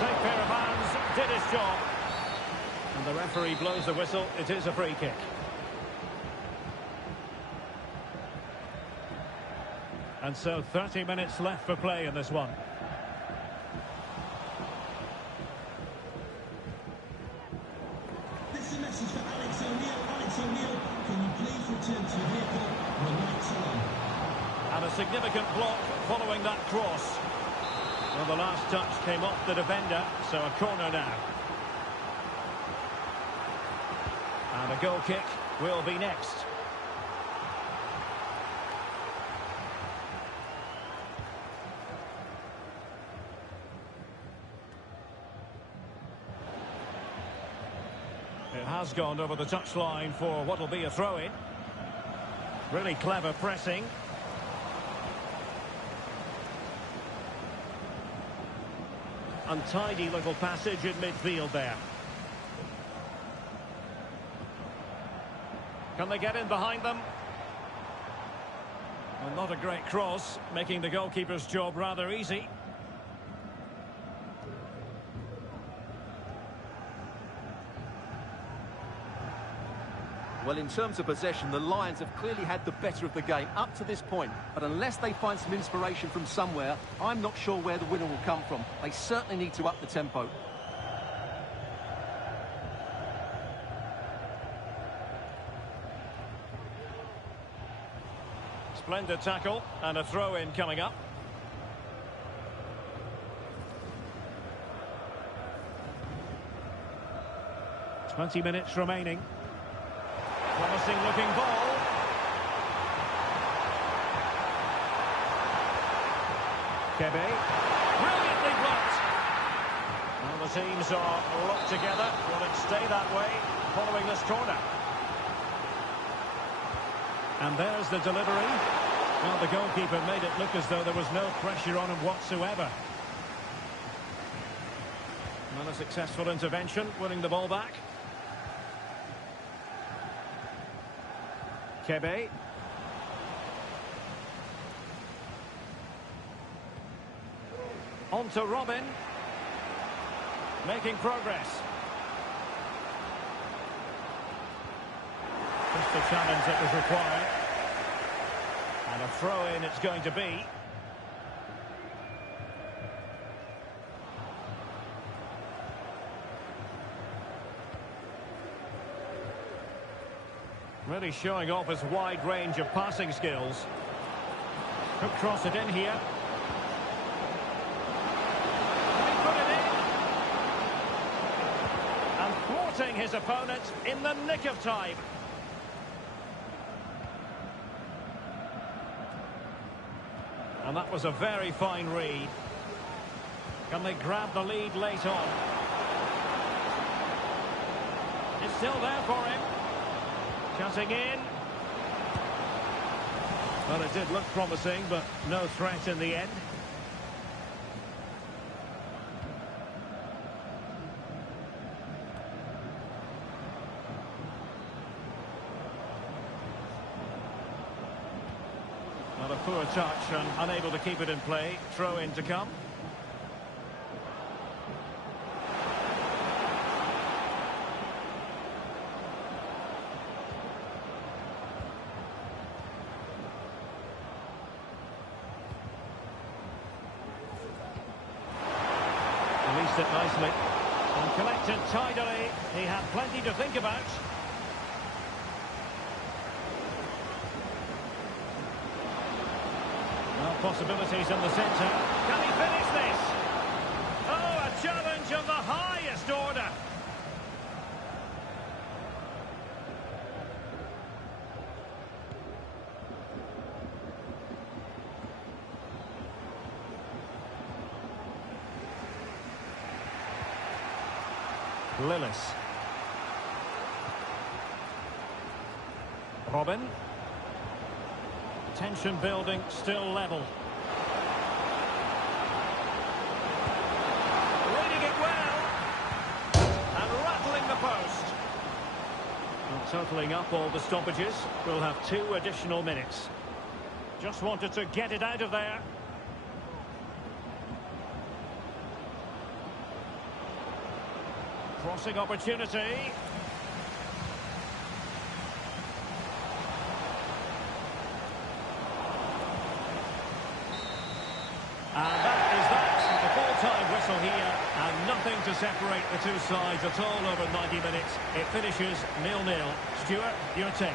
Safe pair of hands, did his job. And the referee blows the whistle. It is a free kick. And so 30 minutes left for play in this one. This is a message for Alex O'Neill. Alex O'Neill, can you please return to your vehicle? The lights are on. And a significant block following that cross. Well, the last touch came off the defender, so a corner now. And a goal kick will be next. It has gone over the touchline for what will be a throw-in. Really clever pressing. Untidy little passage in midfield there. Can they get in behind them? Well, not a great cross, making the goalkeeper's job rather easy. Well, in terms of possession, the Lions have clearly had the better of the game up to this point. But unless they find some inspiration from somewhere, I'm not sure where the winner will come from. They certainly need to up the tempo. Splendid tackle and a throw-in coming up. "20 minutes remaining. Promising looking ball. Kebe. Brilliantly blocked. Well, the teams are locked together. Will it stay that way following this corner? And there's the delivery. Well, the goalkeeper made it look as though there was no pressure on him whatsoever. Well, a successful intervention, winning the ball back. Kebe. On to Robin. Making progress. Just the challenge that was required. And a throw-in it's going to be. Really showing off his wide range of passing skills. Could cross it in here. Can he put it in? And thwarting his opponent in the nick of time. And that was a very fine read. Can they grab the lead late on? It's still there for him. Cutting in. Well, it did look promising, but no threat in the end. Well, a poor touch and unable to keep it in play. Throw in to come. Released it nicely and collected tidily. He had plenty to think about. Well, possibilities in the centre. Can he finish this? Oh, a challenge of the highest order. Lillis. Robin. Tension building, still level. Reading it well. And rattling the post. Well, totalling up all the stoppages, we'll have 2 additional minutes. Just wanted to get it out of there. Crossing opportunity. And that is that. The full-time whistle here. And nothing to separate the two sides at all over 90 minutes. It finishes 0-0. Stuart, your take.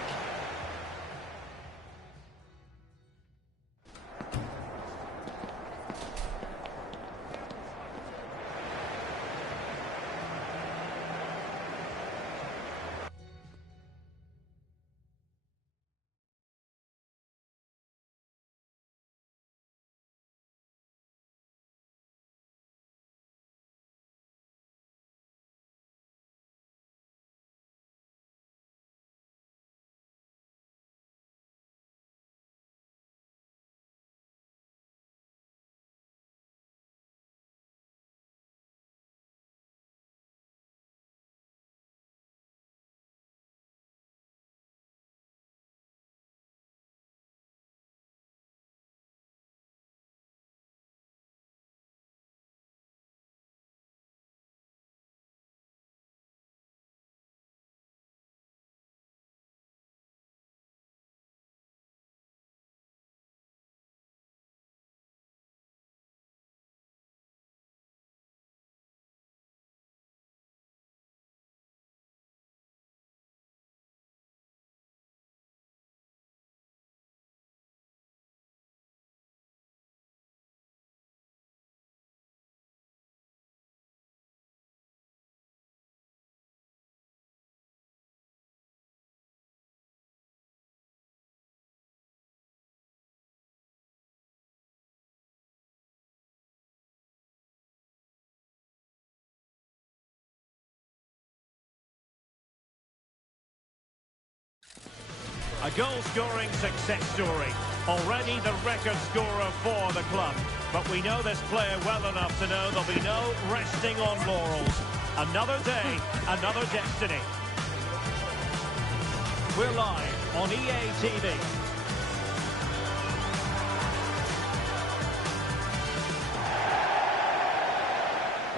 A goal-scoring success story. Already the record scorer for the club. But we know this player well enough to know there'll be no resting on laurels. Another day, another destiny. We're live on EA TV.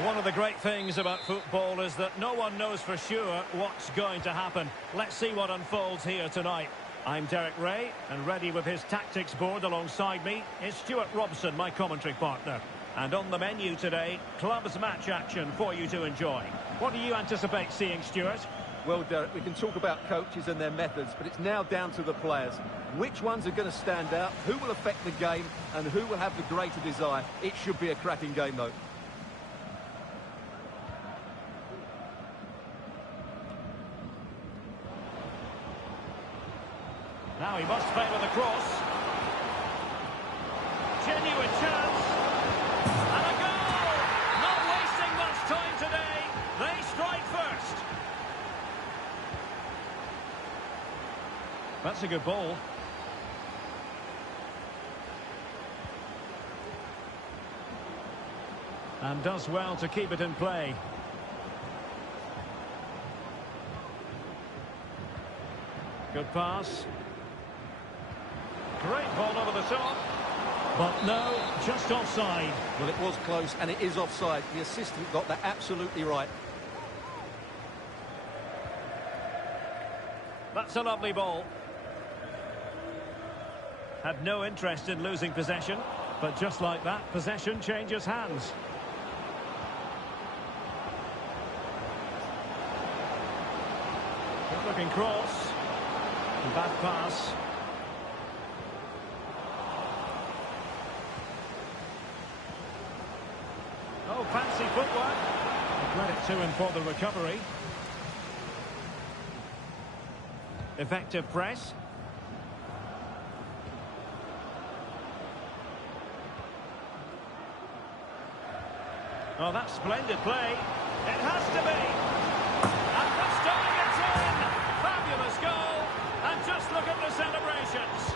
One of the great things about football is that no one knows for sure what's going to happen. Let's see what unfolds here tonight. I'm Derek Ray, and ready with his tactics board alongside me is Stuart Robson, my commentary partner. And on the menu today, clubs match action for you to enjoy. What do you anticipate seeing, Stuart? Well, Derek, we can talk about coaches and their methods, but it's now down to the players. Which ones are going to stand out, who will affect the game, and who will have the greater desire? It should be a cracking game, though. Now he must favour the cross. Genuine chance. And a goal! Not wasting much time today. They strike first. That's a good ball. And does well to keep it in play. Good pass. Great ball over the top. But no, just offside. Well, it was close, and it is offside. The assistant got that absolutely right. That's a lovely ball. Had no interest in losing possession, but just like that, possession changes hands. Good looking cross. Bad pass. Oh, fancy footwork. Credit to him for the recovery. Effective press. Oh, that's splendid play. It has to be. And Rostov gets in. Fabulous goal. And just look at the celebrations.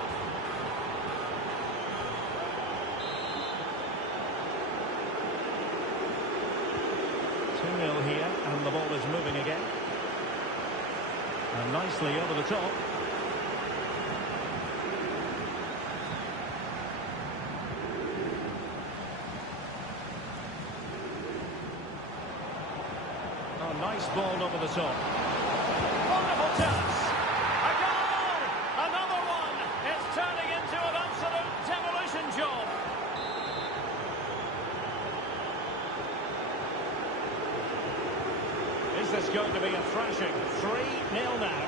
Here, and the ball is moving again. And nicely over the top. Oh, nice nice ball over the top. Wonderful chance. A goal! Another one! It's turning into an absolute demolition job. Is this going to be a thrashing? 3-0 now.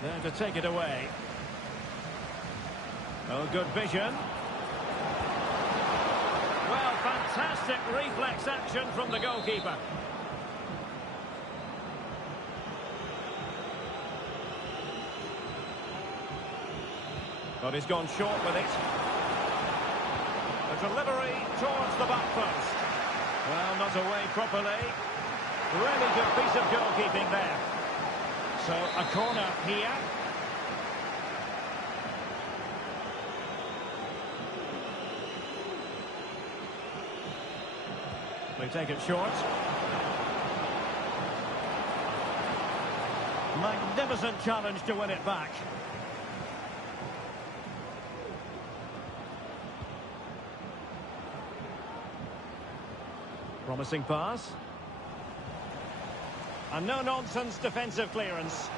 There to take it away. Oh, good vision. Well, fantastic reflex action from the goalkeeper. But he's gone short with it. The delivery towards the back post. Well, not away properly. Really good piece of goalkeeping there. So, a corner here. They take it short. Magnificent challenge to win it back. Promising pass. And no-nonsense defensive clearance.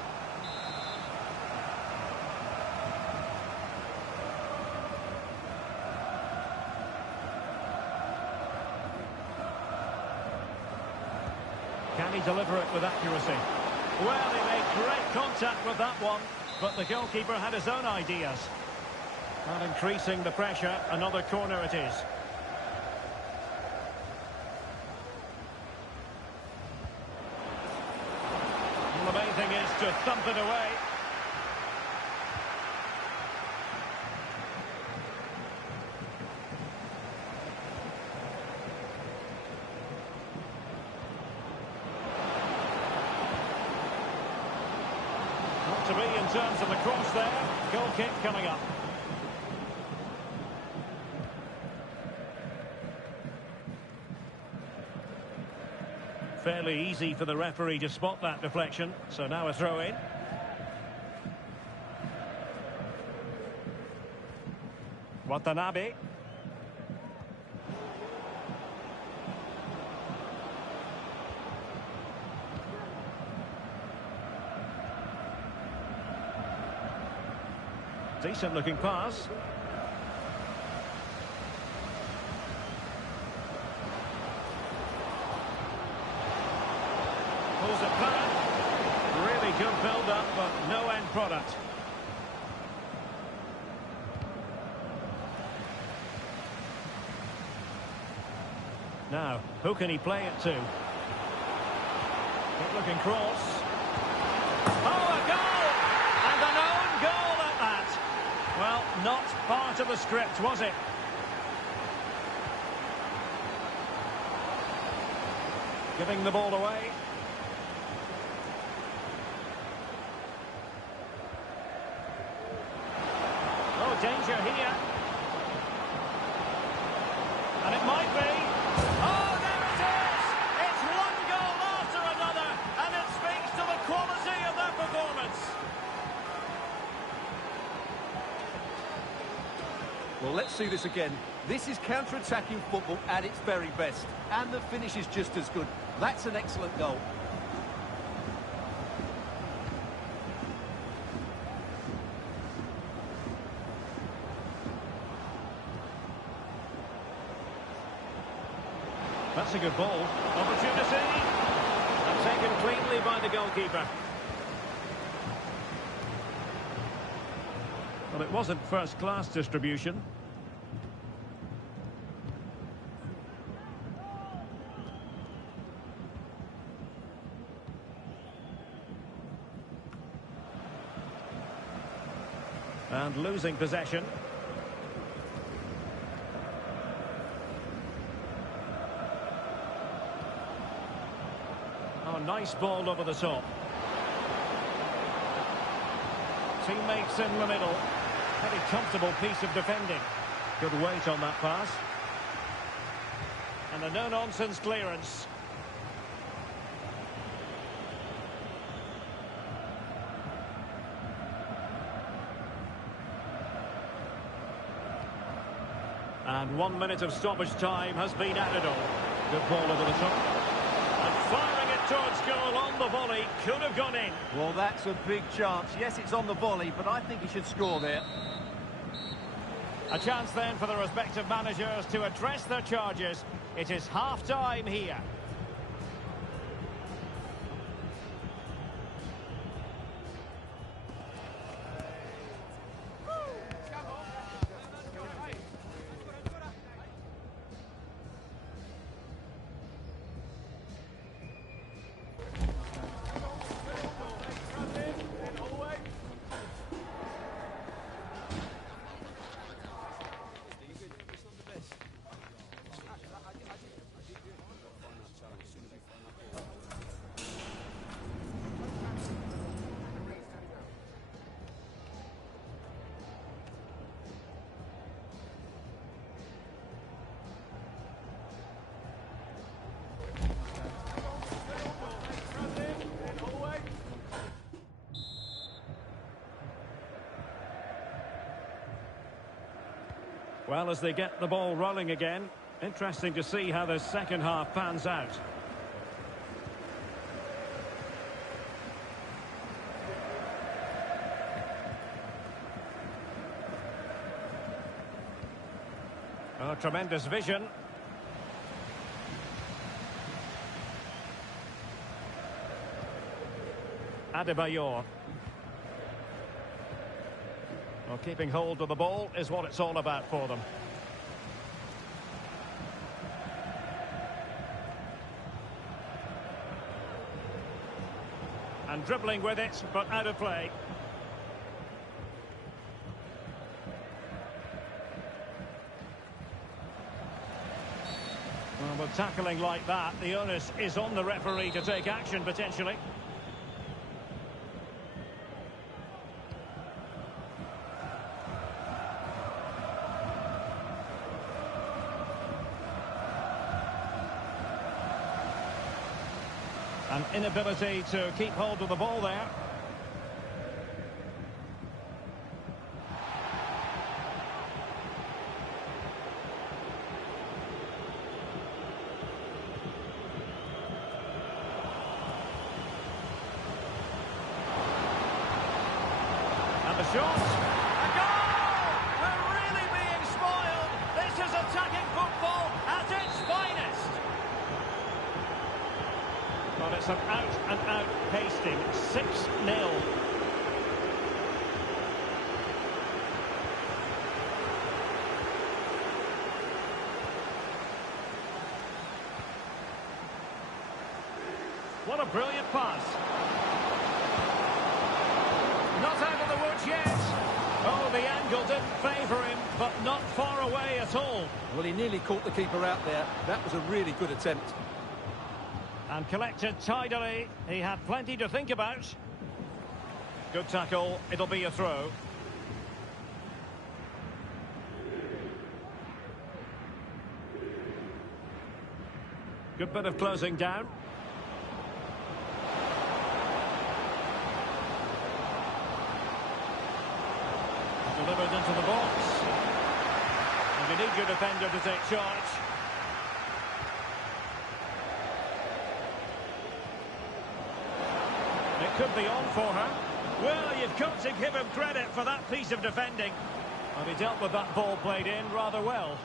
Can he deliver it with accuracy? Well, he made great contact with that one, but the goalkeeper had his own ideas. Not increasing the pressure, another corner it is. The main thing is to thump it away. Not to be in terms of the cross there. Goal kick coming up. Fairly easy for the referee to spot that deflection, so now a throw-in. Watanabe. Decent-looking pass. Pulls it back. Really good build-up, but no end product. Now, who can he play it to? Good-looking cross. Oh, a goal! And an own goal at that. Well, not part of the script, was it? Giving the ball away. Danger here. And it might be. Oh, there it is! It's one goal after another, and it speaks to the quality of their performance. Well, let's see this again. This is counter-attacking football at its very best. And the finish is just as good. That's an excellent goal. That's a good ball. Opportunity. And taken cleanly by the goalkeeper. Well, it wasn't first-class distribution. And losing possession. Oh, nice ball over the top. Teammates in the middle. Very comfortable piece of defending. Good weight on that pass. And a no-nonsense clearance. And 1 minute of stoppage time has been added on. Good ball over the top. And firing it towards goal on the volley. Could have gone in. Well, that's a big chance. Yes, it's on the volley, but I think he should score there. A chance then for the respective managers to address their charges. It is half-time here. Well, as they get the ball rolling again, interesting to see how the second half pans out. Oh, tremendous vision. Adebayor. Well, keeping hold of the ball is what it's all about for them. And dribbling with it, but out of play. Well, with tackling like that, the onus is on the referee to take action, potentially. An inability to keep hold of the ball there. And the shot. A goal! We're really being spoiled. This is attacking football at its finest. Well, it's an out-and-out pasting, 6-0. What a brilliant pass. Not out of the woods yet. Oh, the angle didn't favour him, but not far away at all. Well, he nearly caught the keeper out there. That was a really good attempt. And collected tidily. He had plenty to think about. Good tackle. It'll be a throw. Good bit of closing down. Delivered into the box. And you need your defender to take charge. It could be on for her. Well, you've got to give him credit for that piece of defending. And he dealt with that ball played in rather well.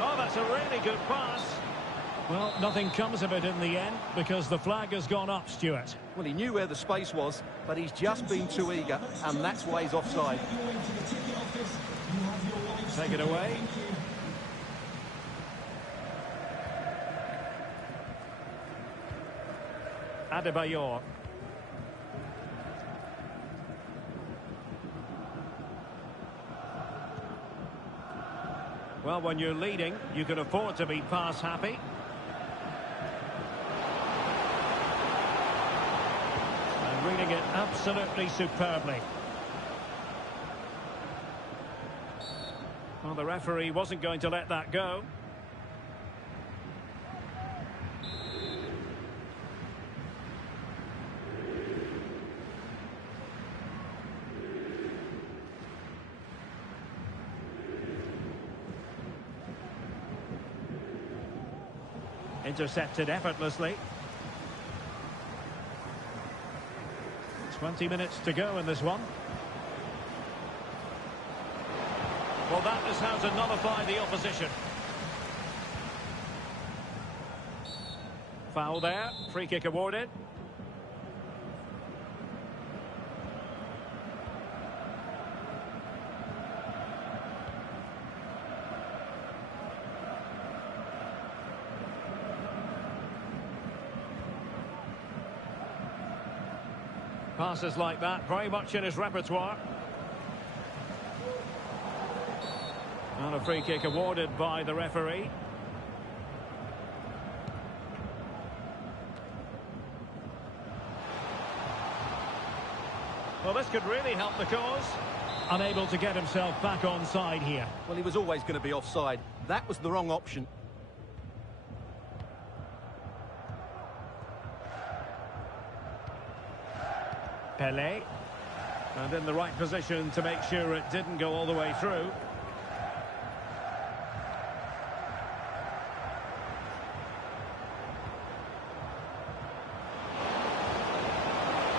Oh, that's a really good pass. Well, nothing comes of it in the end because the flag has gone up, Stuart. Well, he knew where the space was, but he's just been too eager, and that's why he's offside. Take it away. Adebayor. Well, when you're leading, you can afford to be pass happy. And reading it absolutely superbly. Well, the referee wasn't going to let that go. Intercepted effortlessly. 20 minutes to go in this one. Well, that is how to nullify the opposition. Foul there. Free kick awarded. Passes like that, very much in his repertoire. And a free kick awarded by the referee. Well, this could really help the cause. Unable to get himself back on side here. Well, he was always going to be offside. That was the wrong option. Pelé. And in the right position to make sure it didn't go all the way through.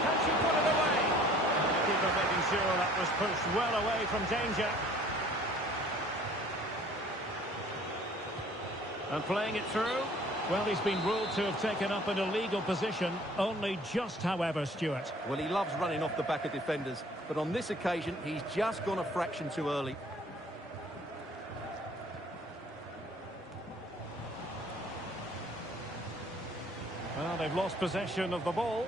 Can she put it away? The keeper making sure that was pushed well away from danger. And playing it through. Well, he's been ruled to have taken up an illegal position, only just, however, Stuart. Well, he loves running off the back of defenders, but on this occasion, he's just gone a fraction too early. Well, they've lost possession of the ball.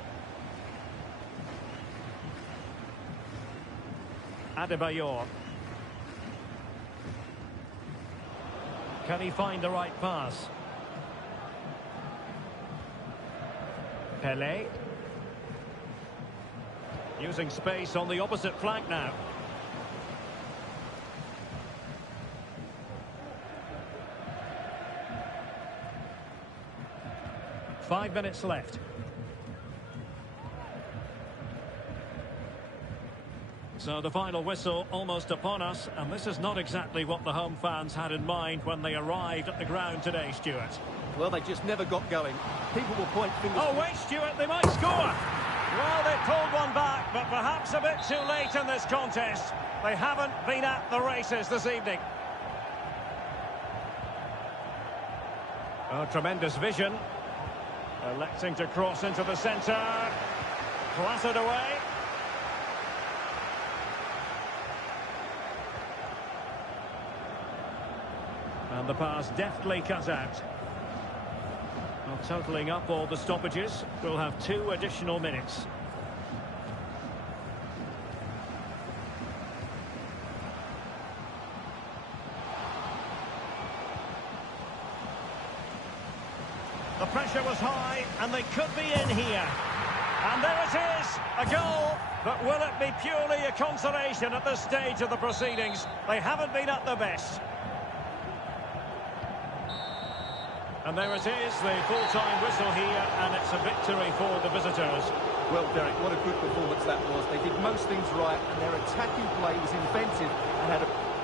Adebayor. Can he find the right pass? Pelé. Using space on the opposite flank now. Five minutes left. So the final whistle almost upon us, and this is not exactly what the home fans had in mind when they arrived at the ground today, Stuart. Well, they just never got going. People will point fingers... Oh, wait, Stuart, they might score! Well, they pulled one back, but perhaps a bit too late in this contest. They haven't been at the races this evening. Oh, tremendous vision. Electing to cross into the centre. Clattered away. And the pass deftly cut out. Well, totalling up all the stoppages, we'll have 2 additional minutes. The pressure was high, and they could be in here. And there it is, a goal. But will it be purely a consolation at this stage of the proceedings? They haven't been at their best. And there it is, the full-time whistle here, and it's a victory for the visitors. Well, Derek, what a good performance that was. They did most things right, and their attacking play was inventive and had a...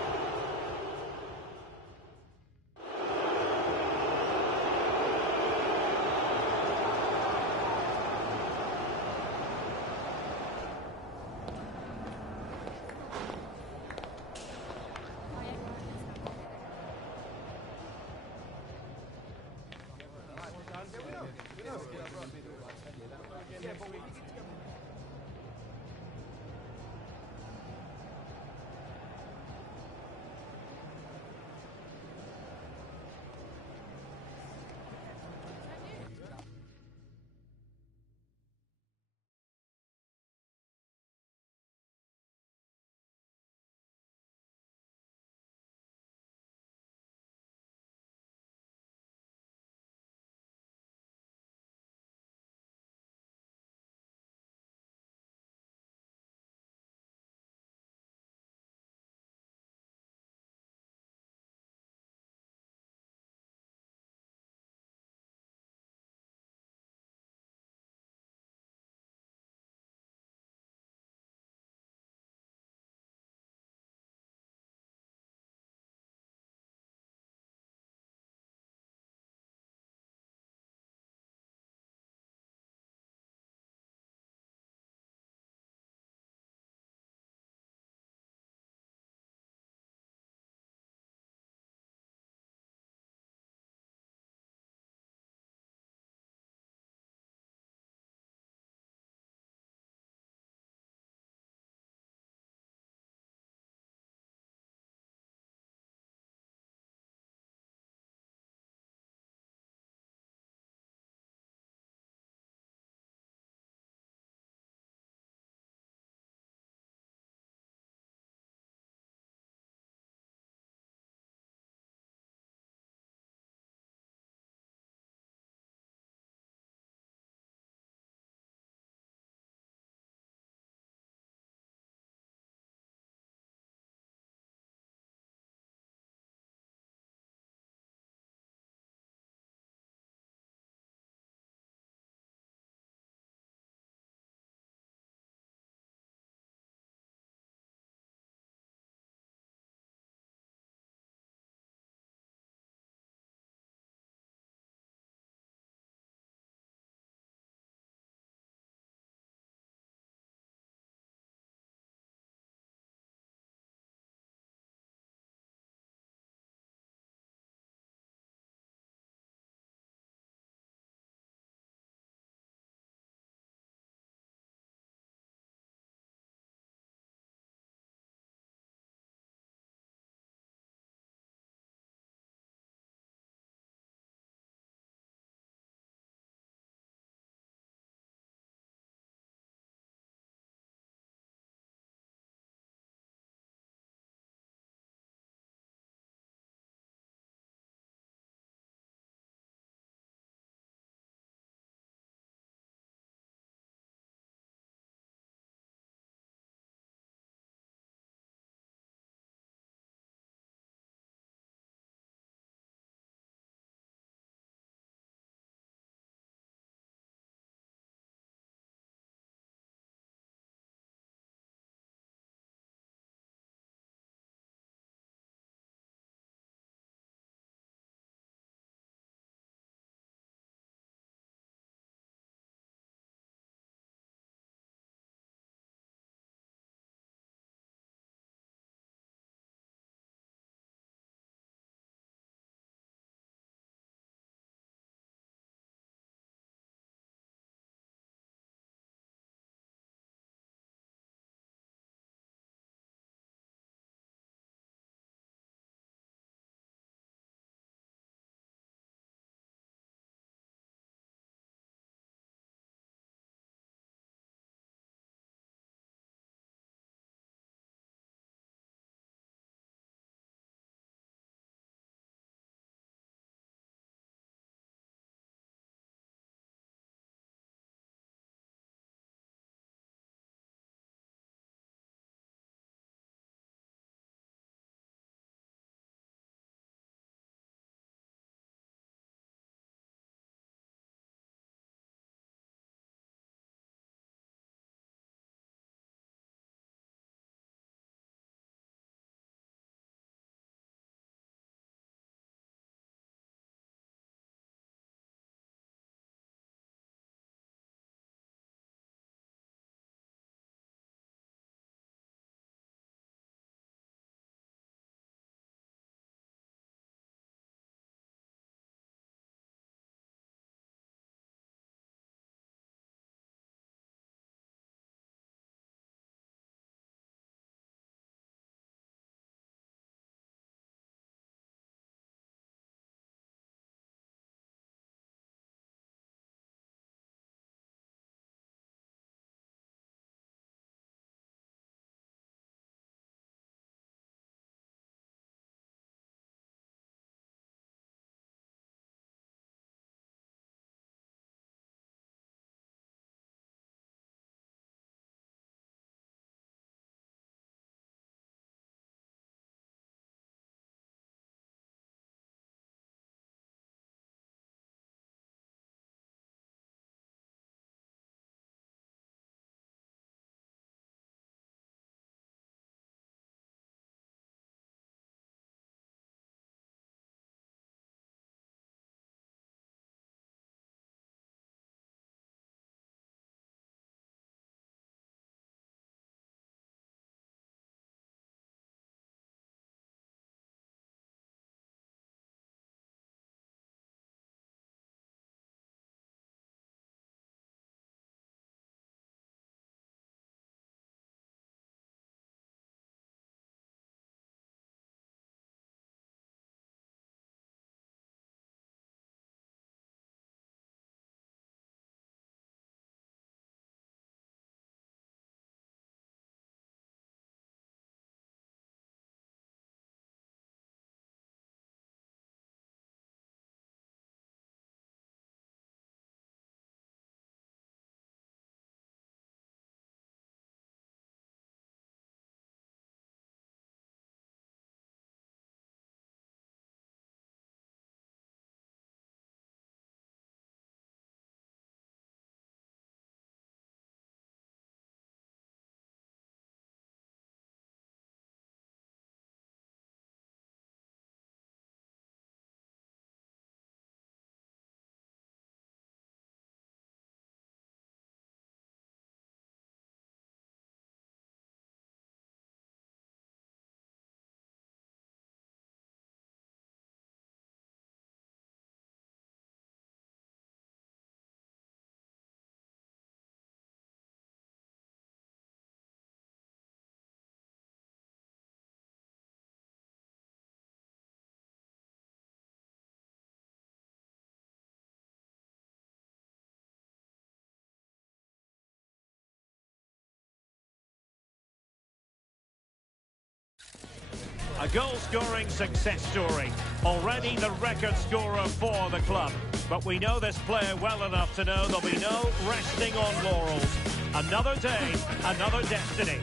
A goal-scoring success story. Already the record scorer for the club. But we know this player well enough to know there'll be no resting on laurels. Another day, another destiny.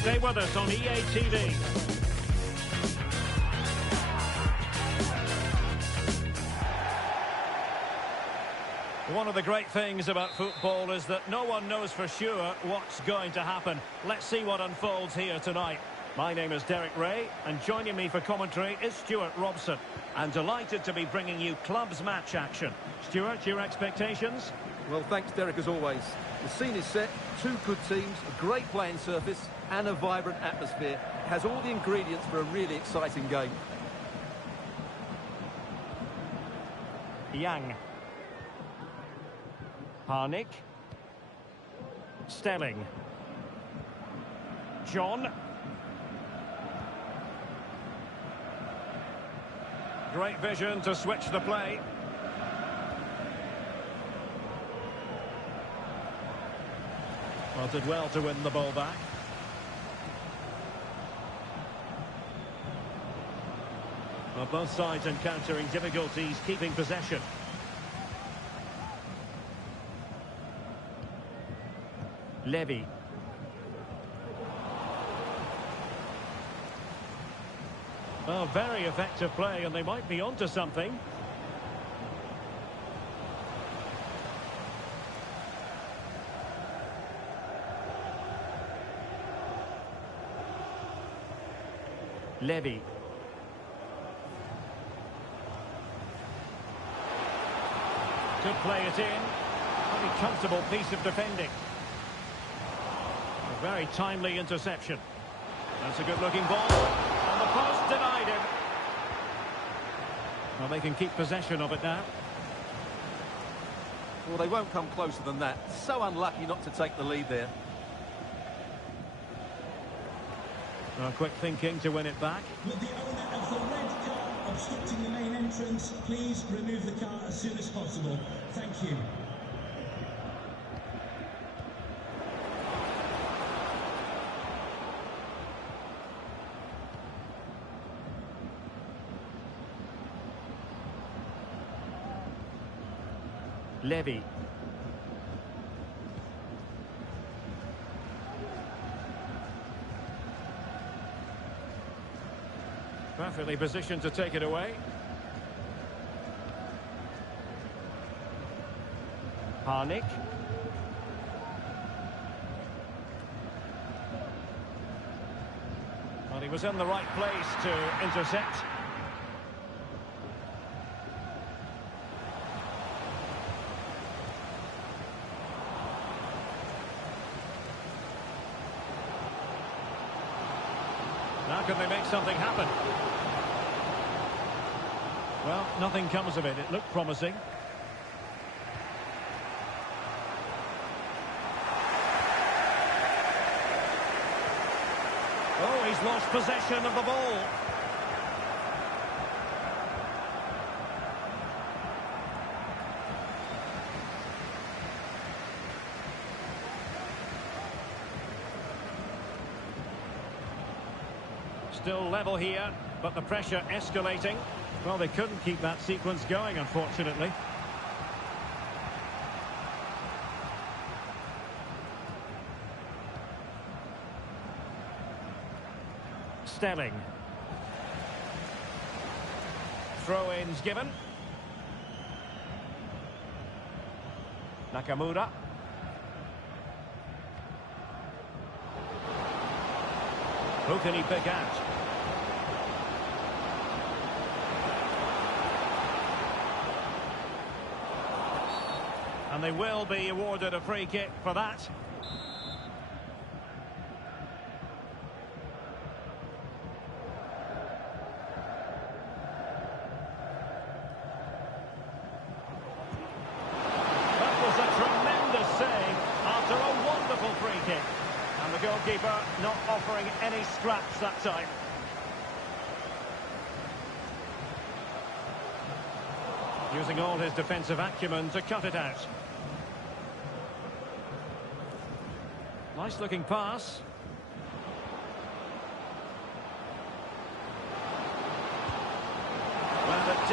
Stay with us on EA TV. One of the great things about football is that no one knows for sure what's going to happen. Let's see what unfolds here tonight. My name is Derek Ray, and joining me for commentary is Stuart Robson. I'm delighted to be bringing you clubs match action. Stuart, your expectations? Well, thanks, Derek, as always. The scene is set, two good teams, a great playing surface, and a vibrant atmosphere. It has all the ingredients for a really exciting game. Yang. Harnik. Stelling. John. Great vision to switch the play. Well, did well to win the ball back. Well, both sides encountering difficulties keeping possession. Levy. Oh, very effective play, and they might be onto something. Levy. Could play it in. Very comfortable piece of defending. A very timely interception. That's a good-looking ball. And the post denied him. Well, they can keep possession of it now. Well, they won't come closer than that. So unlucky not to take the lead there. Quick thinking to win it back. With the owner of the red car obstructing the main entrance, please remove the car as soon as possible. Thank you. Levy. Perfectly positioned to take it away. Harnik. Well, he was in the right place to intercept. Now can they make something happen? Well, nothing comes of it. It looked promising. Oh, he's lost possession of the ball. Still level here, but the pressure escalating. Well, they couldn't keep that sequence going, unfortunately. Stelling. Throw-ins given. Nakamura. Who can he pick out? And they will be awarded a free kick for that. That was a tremendous save after a wonderful free kick. And the goalkeeper not offering any scraps that time. Using all his defensive acumen to cut it out. Nice looking pass.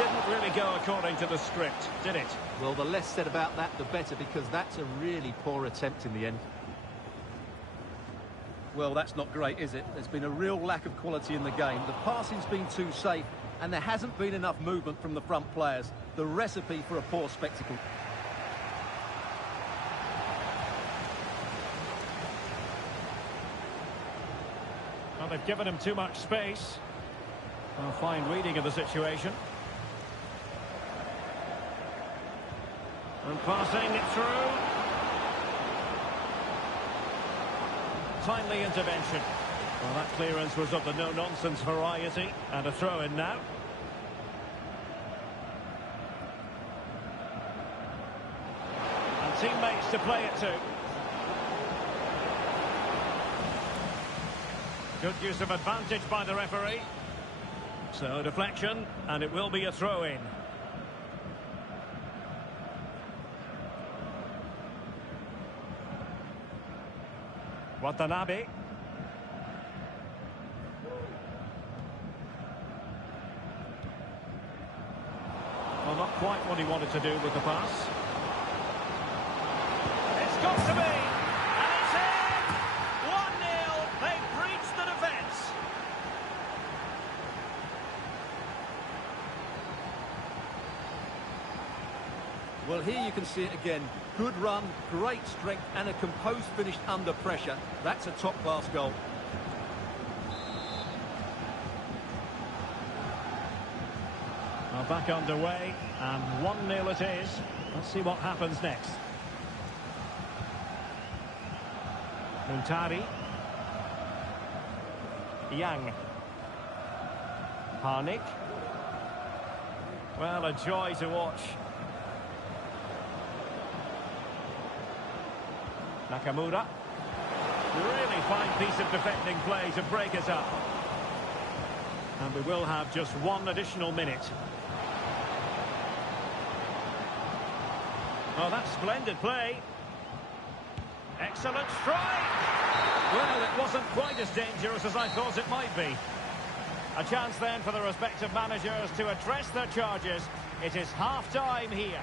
didn't really go according to the script, did it? Well, the less said about that, the better, because that's a really poor attempt in the end. Well, that's not great, is it? There's been a real lack of quality in the game. The passing's been too safe, and there hasn't been enough movement from the front players. The recipe for a poor spectacle. Well, they've given him too much space. A fine reading of the situation. And passing it through. Timely intervention. Well, that clearance was of the no-nonsense variety. And a throw-in now. And teammates to play it to. Good use of advantage by the referee. So, deflection, and it will be a throw-in. Watanabe. Well, not quite what he wanted to do with the pass. It's got to be! And it's in! 1-0! They've breached the defence! Well, here you can see it again. Good run, great strength, and a composed finish under pressure. That's a top-class goal. Well, back underway, and 1-0 it is. Let's see what happens next. Muntari. Yang. Harnik. Well, a joy to watch. Nakamura. Really fine piece of defending play to break it up. And we will have just one additional minute. Oh, that's splendid play. Excellent strike. Well, it wasn't quite as dangerous as I thought it might be. A chance then for the respective managers to address their charges. It is half-time here.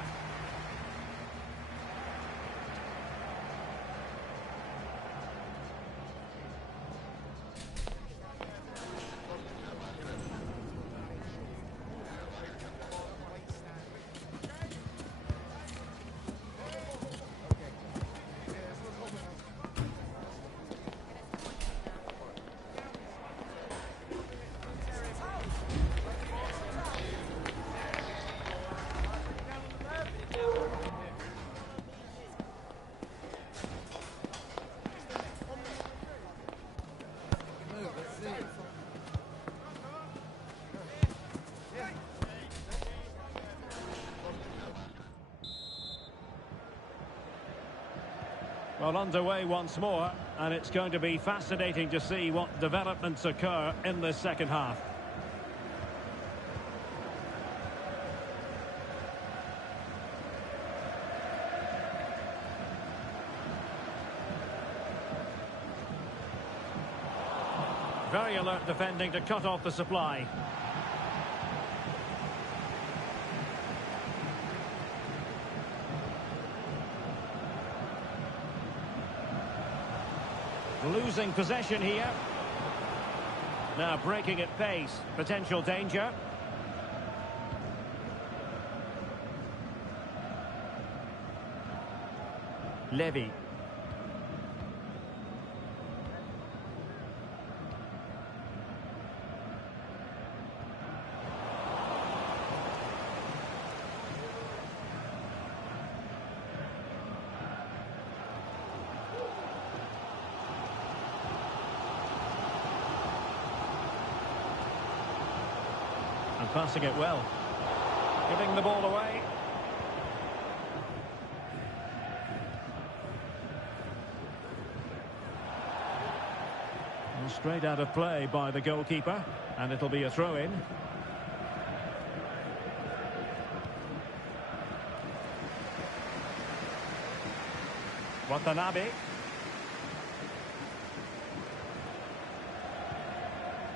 Well, underway once more, and it's going to be fascinating to see what developments occur in this second half. Very alert defending to cut off the supply. Losing possession here. Now breaking at pace. Potential danger. Levy. And passing it well. Giving the ball away. And straight out of play by the goalkeeper. And it'll be a throw-in. Watanabe.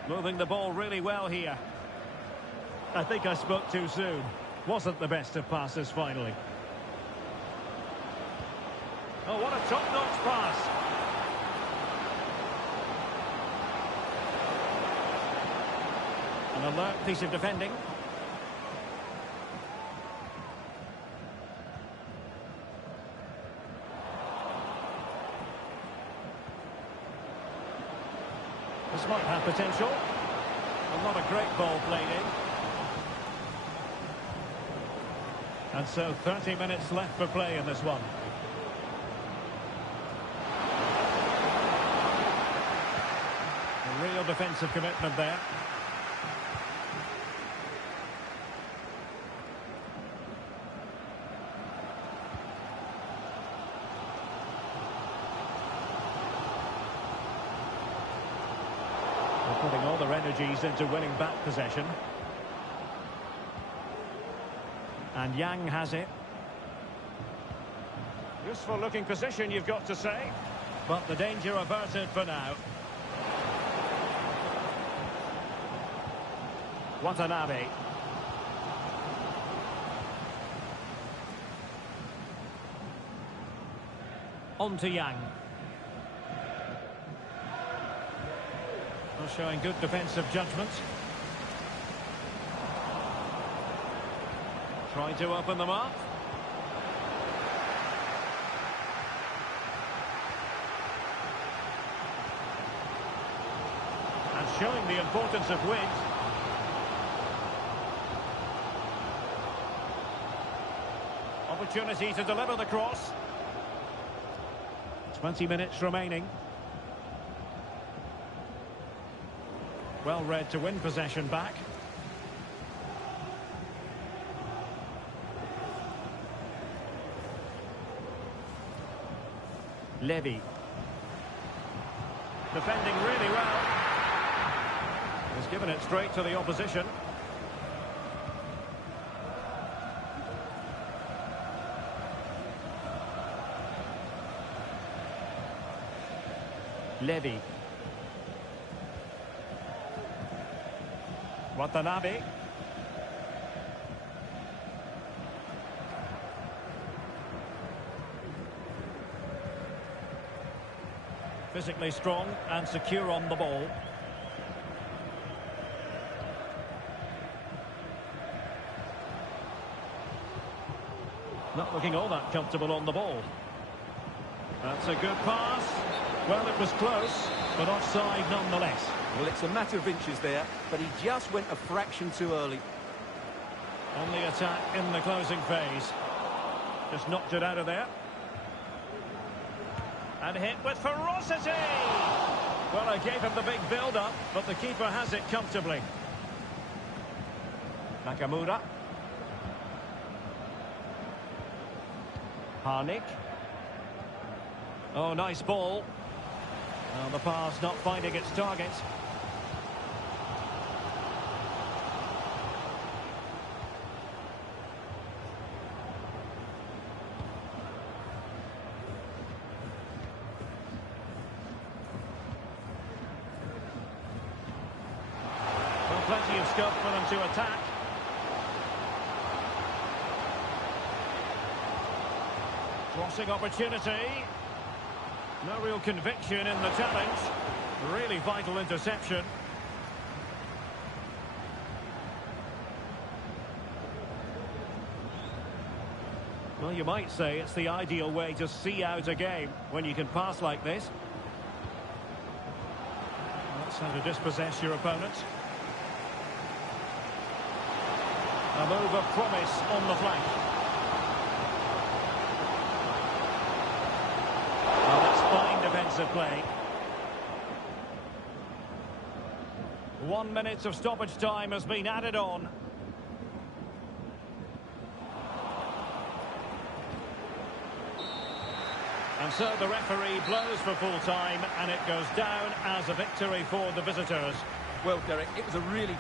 Moving the ball really well here. I think I spoke too soon. Wasn't the best of passes finally. Oh, what a top-notch pass. An alert piece of defending. This might have potential. Well, not a great ball played in. And so 30 minutes left for play in this one. A real defensive commitment there. They're putting all their energies into winning back possession. And Yang has it. Useful looking position, you've got to say. But the danger averted for now. Watanabe. On to Yang. Well, showing good defensive judgment. Trying to open them up. And showing the importance of width. Opportunity to deliver the cross. 20 minutes remaining. Well read to win possession back. Levy. Defending really well. He's given it straight to the opposition. Levy. Watanabe. Physically strong and secure on the ball. Not looking all that comfortable on the ball. That's a good pass. Well, it was close, but offside nonetheless. Well, it's a matter of inches there, but he just went a fraction too early. On the attack in the closing phase. Just knocked it out of there. And hit with ferocity! Well, I gave him the big build-up, but the keeper has it comfortably. Nakamura. Harnik. Oh, nice ball. Well, the pass not finding its target. Well, plenty of scope for them to attack. Crossing opportunity. No real conviction in the challenge. Really vital interception. Well, you might say it's the ideal way to see out a game when you can pass like this. That's how to dispossess your opponent. A move of promise on the flank. Defensive play. 1 minute of stoppage time has been added on. And so the referee blows for full time, and it goes down as a victory for the visitors. Well, Derek, it was a really...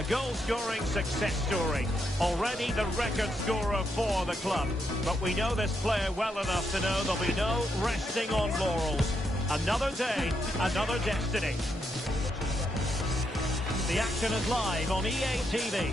A goal-scoring success story. Already the record scorer for the club. But we know this player well enough to know there'll be no resting on laurels. Another day, another destiny. The action is live on EA TV.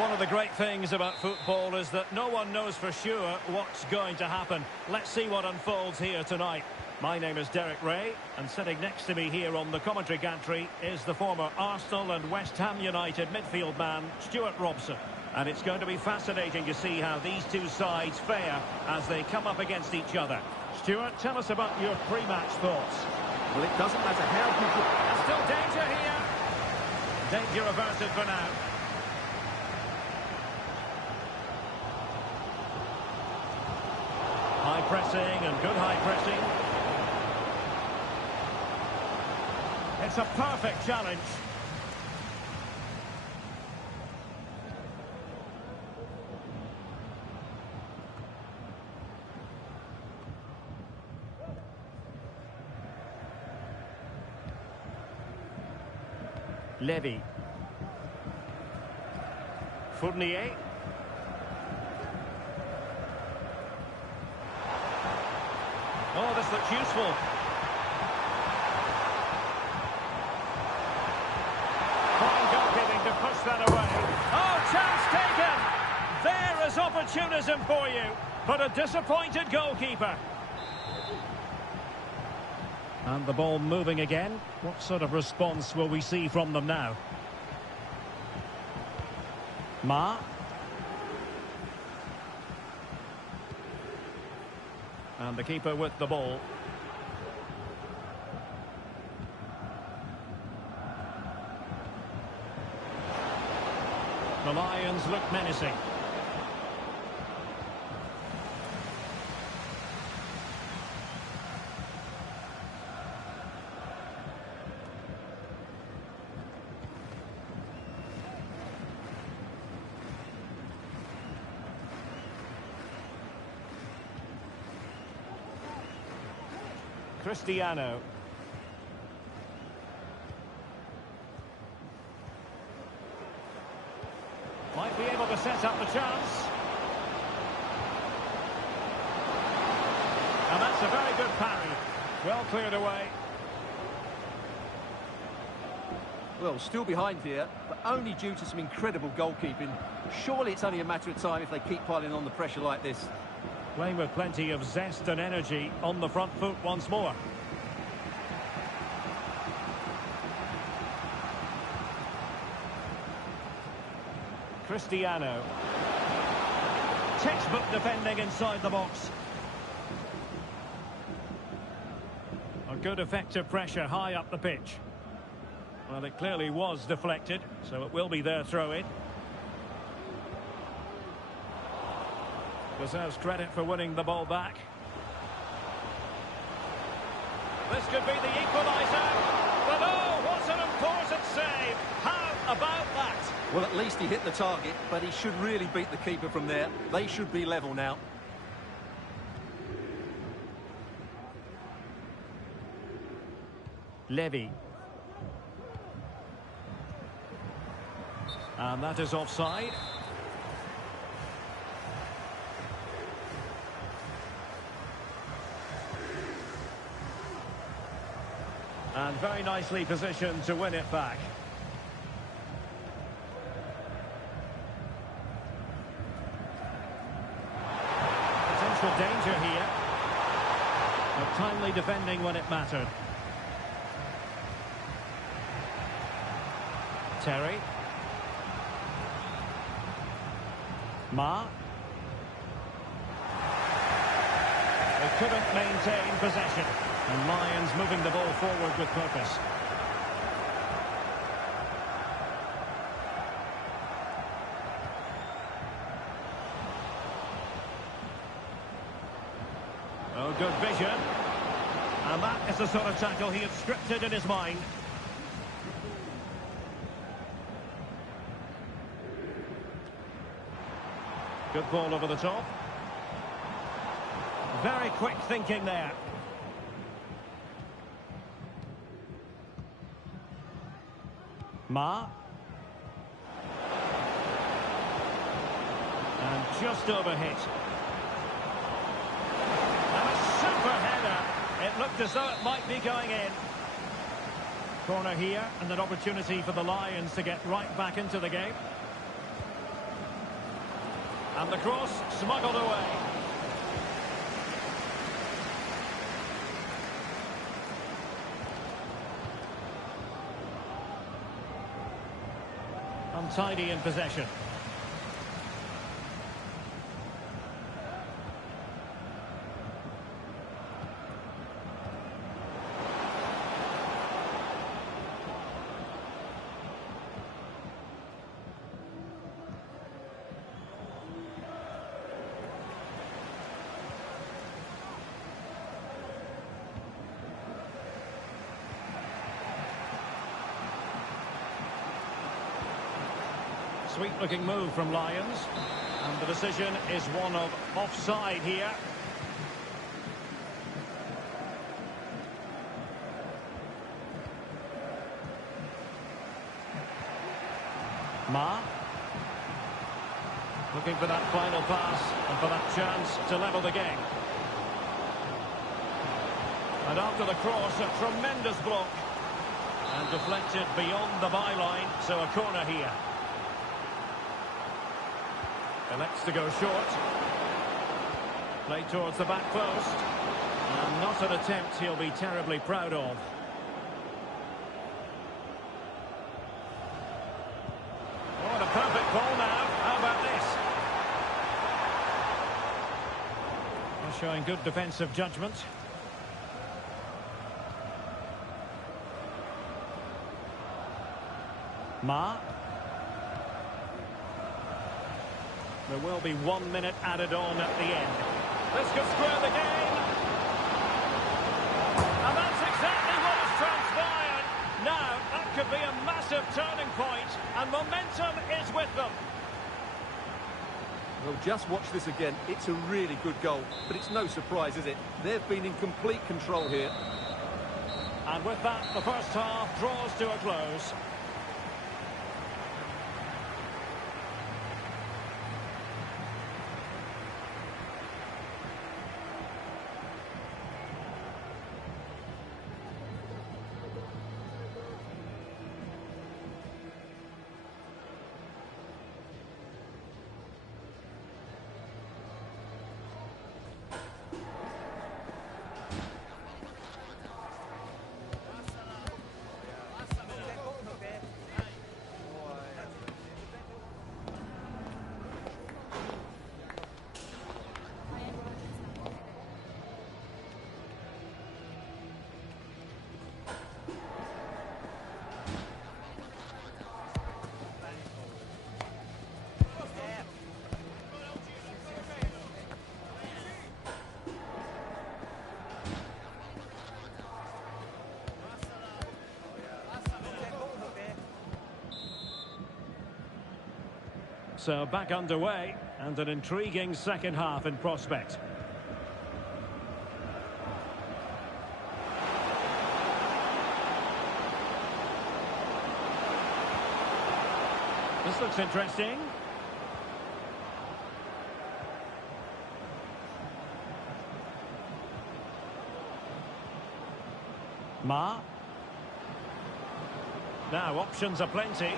One of the great things about football is that no one knows for sure what's going to happen. Let's see what unfolds here tonight. My name is Derek Ray, and sitting next to me here on the commentary gantry is the former Arsenal and West Ham United midfield man, Stuart Robson. And it's going to be fascinating to see how these two sides fare as they come up against each other. Stuart, tell us about your pre-match thoughts. Well, it doesn't matter how people... There's still danger here. Danger averted for now. High pressing and good high pressing. It's a perfect challenge. Levy. Fournier. Oh, this looks useful. Fine goalkeeping to push that away. Oh, chance taken! There is opportunism for you, but a disappointed goalkeeper. And the ball moving again. What sort of response will we see from them now? Ma. And the keeper with the ball. The Lions look menacing. Cristiano. Might be able to set up the chance. And that's a very good parry. Well cleared away. Well, still behind here, but only due to some incredible goalkeeping. Surely it's only a matter of time if they keep piling on the pressure like this. Playing with plenty of zest and energy on the front foot once more. Cristiano. Textbook defending inside the box. A good effective pressure high up the pitch. Well, it clearly was deflected, so it will be their throw-in. Deserves credit for winning the ball back. This could be the equaliser. But oh, what an important save. How about that? Well, at least he hit the target, but he should really beat the keeper from there. They should be level now. Levy. And that is offside. And very nicely positioned to win it back. Potential danger here. But timely defending when it mattered. Terry. Ma. They couldn't maintain possession. And Lions moving the ball forward with purpose. Oh, good vision. And that is the sort of tackle he had scripted in his mind. Good ball over the top. Very quick thinking there. Ma. And just overhit. And a super header. It looked as though it might be going in. Corner here, and an opportunity for the Lions to get right back into the game. And the cross smuggled away. Untidy in possession. Sweet-looking move from Lions. And the decision is one of offside here. Ma. Looking for that final pass and for that chance to level the game. And after the cross, a tremendous block. And deflected beyond the byline, so a corner here. Elects to go short. Played towards the back post. And not an attempt he'll be terribly proud of. Oh, and a perfect ball now. How about this? Well, showing good defensive judgment. Ma. There will be 1 minute added on at the end. This could square the game. And that's exactly what has transpired. Now, that could be a massive turning point, and momentum is with them. Well, just watch this again. It's a really good goal, but it's no surprise, is it? They've been in complete control here. And with that, the first half draws to a close. So back underway, and an intriguing second half in prospect. This looks interesting. Ma. Now options are plenty.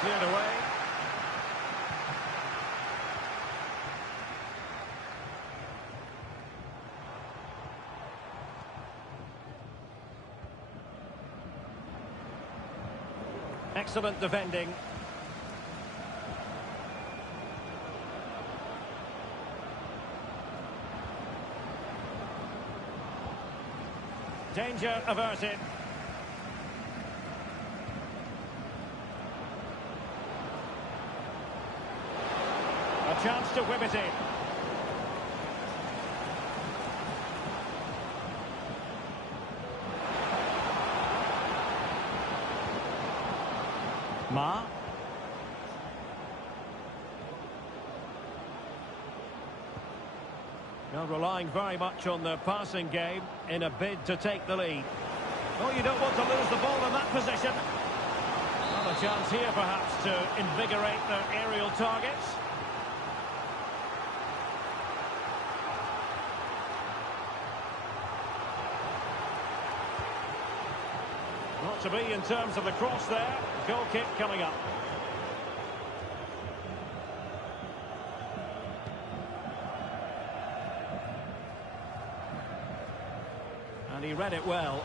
Cleared away. Excellent defending. Danger averted. A chance to whip it in. Ma. Well, relying very much on their passing game in a bid to take the lead. Oh, you don't want to lose the ball in that position. Well, a chance here, perhaps, to invigorate their aerial targets. Not to be in terms of the cross there. Goal kick coming up. And he read it well.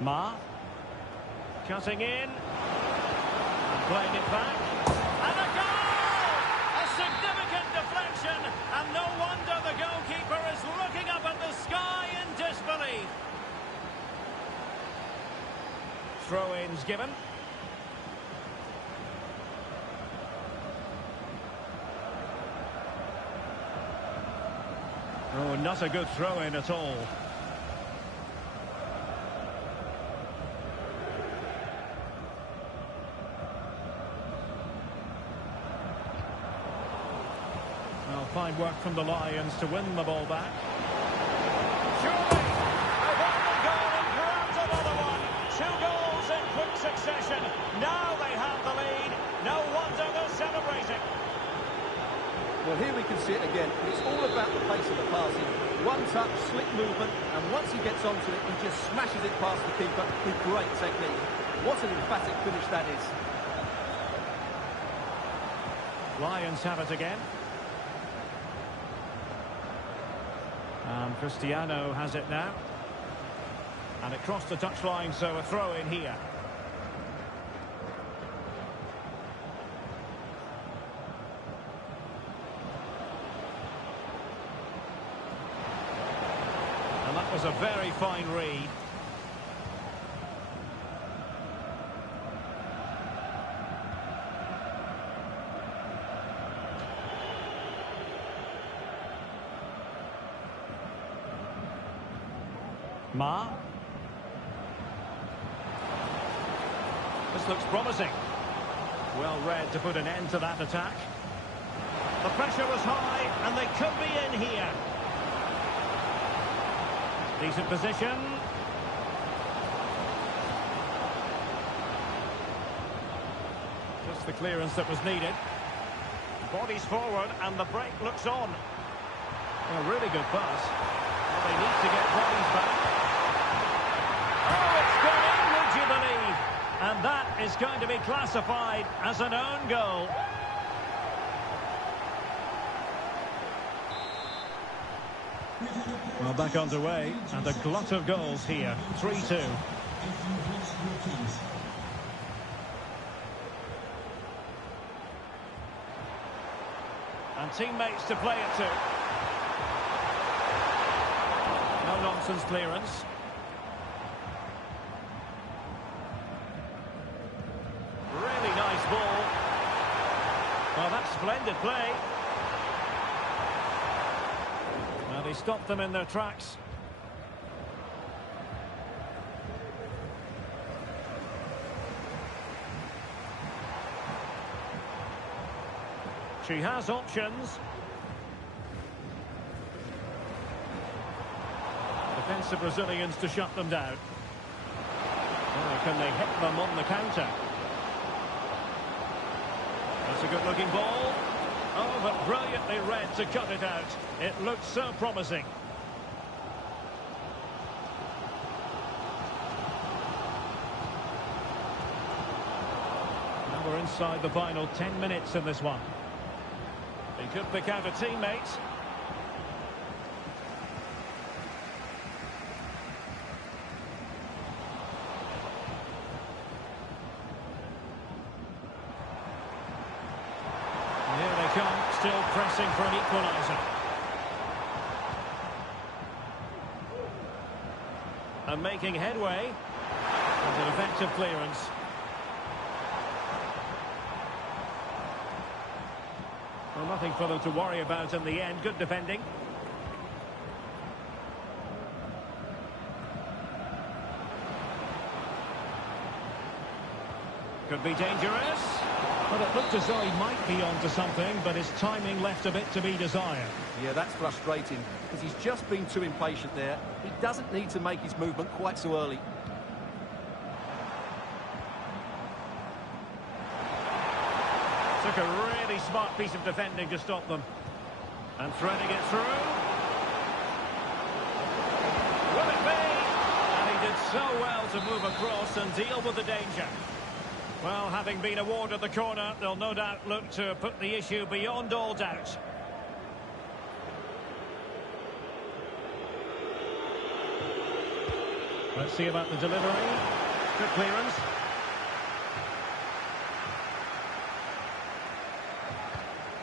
Ma. Cutting in. And playing it back. And a goal! A significant deflection. And no wonder the goalkeeper is looking up at the sky in disbelief. Throw-ins given. Oh, not a good throw-in at all. Well, fine work from the Lions to win the ball back. Surely, they've won the goal and grabbed another one. 2 goals in quick succession. Now they have the lead. No wonder they're celebrating. Well, here we can see it again. It's all about the pace of the passing. One touch, slick movement, and once he gets onto it, he just smashes it past the keeper with great technique. What an emphatic finish that is. Lions have it again. And Cristiano has it now. And it crossed the touchline, so a throw in here. And that was a very fine read. Ma. This looks promising. Well read to put an end to that attack. The pressure was high, and they could be in here. Decent position. Just the clearance that was needed. Bodies forward, and the break looks on. A really good pass. Well, they need to get bodies back. Oh, it's gone in, would you believe? And that is going to be classified as an own goal. Well, back underway, and a glut of goals here. 3-2. And teammates to play it to. No-nonsense clearance. Really nice ball. Well, that's splendid play. Well, he stopped them in their tracks. She has options. Defensive Brazilians to shut them down. Oh, can they hit them on the counter? That's a good-looking ball. Oh, but brilliantly read to cut it out. It looked so promising. Now we're inside the final 10 minutes in this one. He could pick out a teammate. Here they come, still pressing for an equaliser. And making headway. And an effective clearance. Well, nothing for them to worry about in the end. Good defending. Could be dangerous. But it looked as though he might be onto something, but his timing left a bit to be desired. Yeah, that's frustrating, because he's just been too impatient there. He doesn't need to make his movement quite so early. Took a really smart piece of defending to stop them. And threading it through. Will it be? And he did so well to move across and deal with the danger. Well, having been awarded the corner, they'll no doubt look to put the issue beyond all doubt. Let's see about the delivery. Good clearance.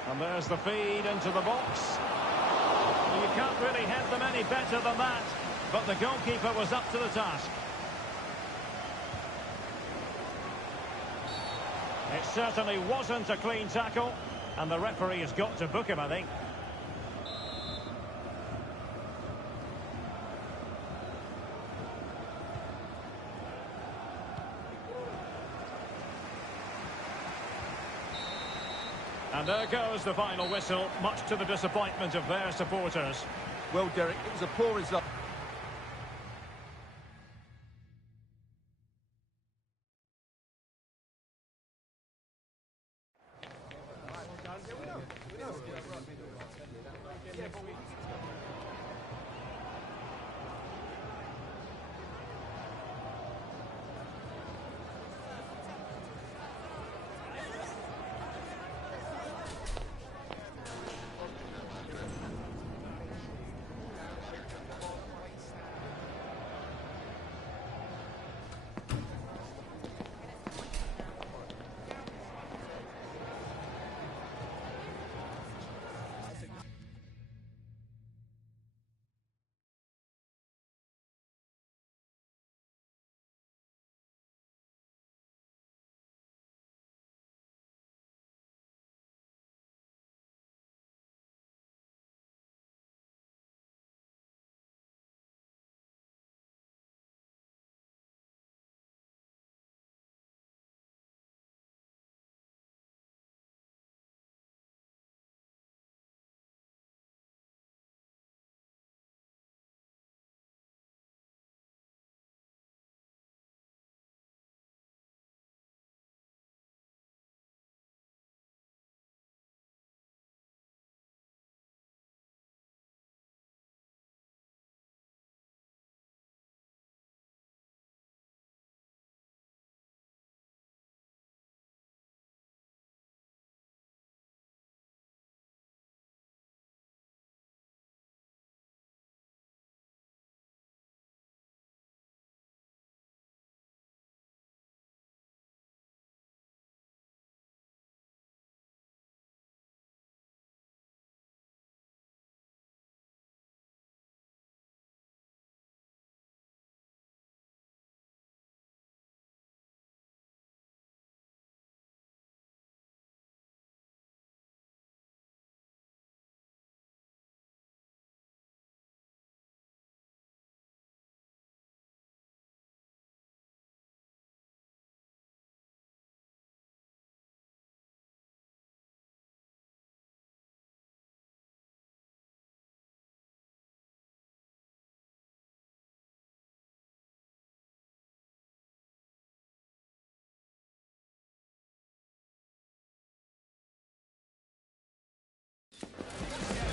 And there's the feed into the box. Well, you can't really head them any better than that. But the goalkeeper was up to the task. It certainly wasn't a clean tackle. And the referee has got to book him, I think. And there goes the final whistle, much to the disappointment of their supporters. Well, Derek, it was a poor result.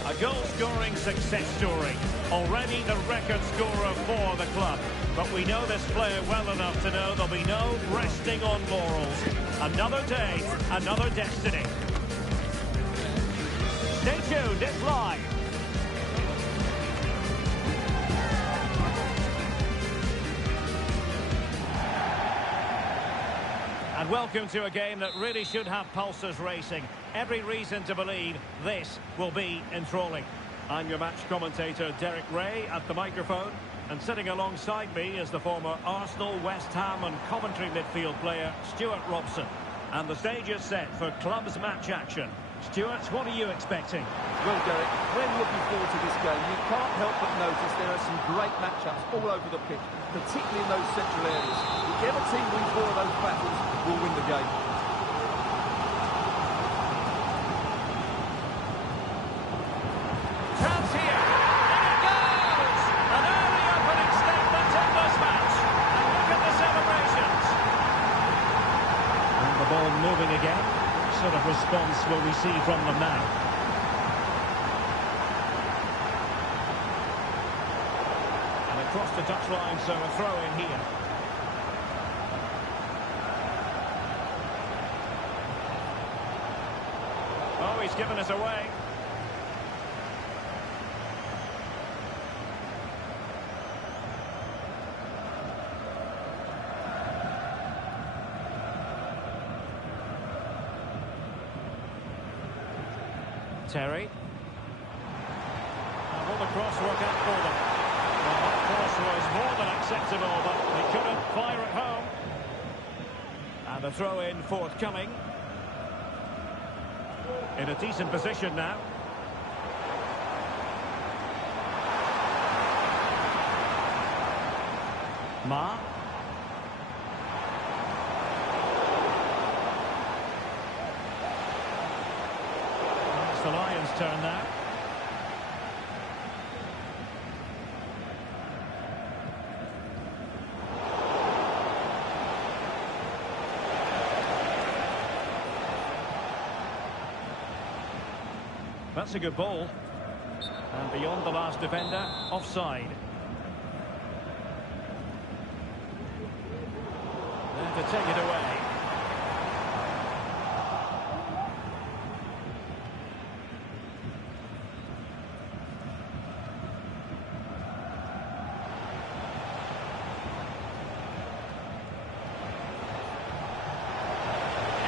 A goal-scoring success story. Already the record scorer for the club. But we know this player well enough to know there'll be no resting on laurels. Another day, another destiny. Stay tuned, it's live. And welcome to a game that really should have pulses racing. Every reason to believe this will be enthralling. I'm your match commentator, Derek Ray, at the microphone. And sitting alongside me is the former Arsenal, West Ham and Coventry midfield player, Stuart Robson. And the stage is set for clubs match action. Stuart, what are you expecting? Well, Derek, when looking forward to this game, you can't help but notice there are some great matchups all over the pitch, particularly in those central areas. Whichever team wins more of those battles will win the game. Chance here, and it goes! An early opening statement in this match. And look at the celebrations. And the ball moving again. What sort of response will we see from them now? And across the touchline, so a throw in here. Oh, he's given us away. Terry. And will the cross work out for them? Well, that cross was more than acceptable, but they couldn't fire it home. And a throw-in forthcoming. In a decent position now. Ma. It's the Lions' turn now. That's a good ball. And beyond the last defender, offside. There to take it away.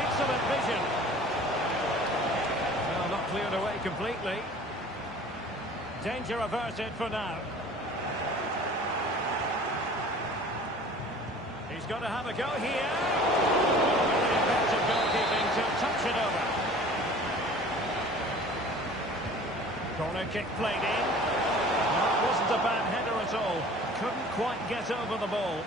Excellent vision. Well, not cleared away completely. Danger averted for now. He's got to have a go here. Very effective goalkeeping to touch it over. Corner kick played in. That wasn't a bad header at all. Couldn't quite get over the ball.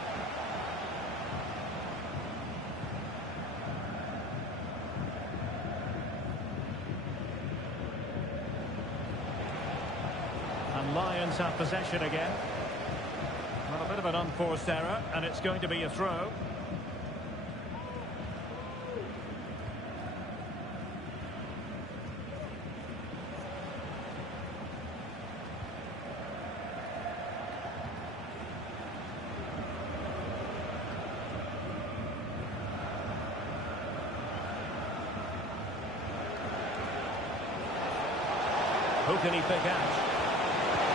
And Lions have possession again. Well, a bit of an unforced error, and it's going to be a throw. Who can he pick out?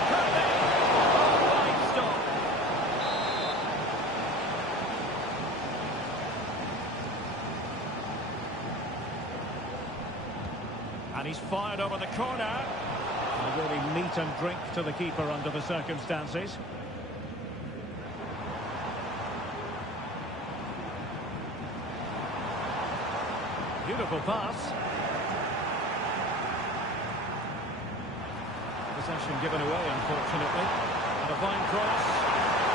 Fine stop. And he's fired over the corner. And really meat and drink to the keeper under the circumstances. Beautiful pass. Possession given away, unfortunately. And a fine cross.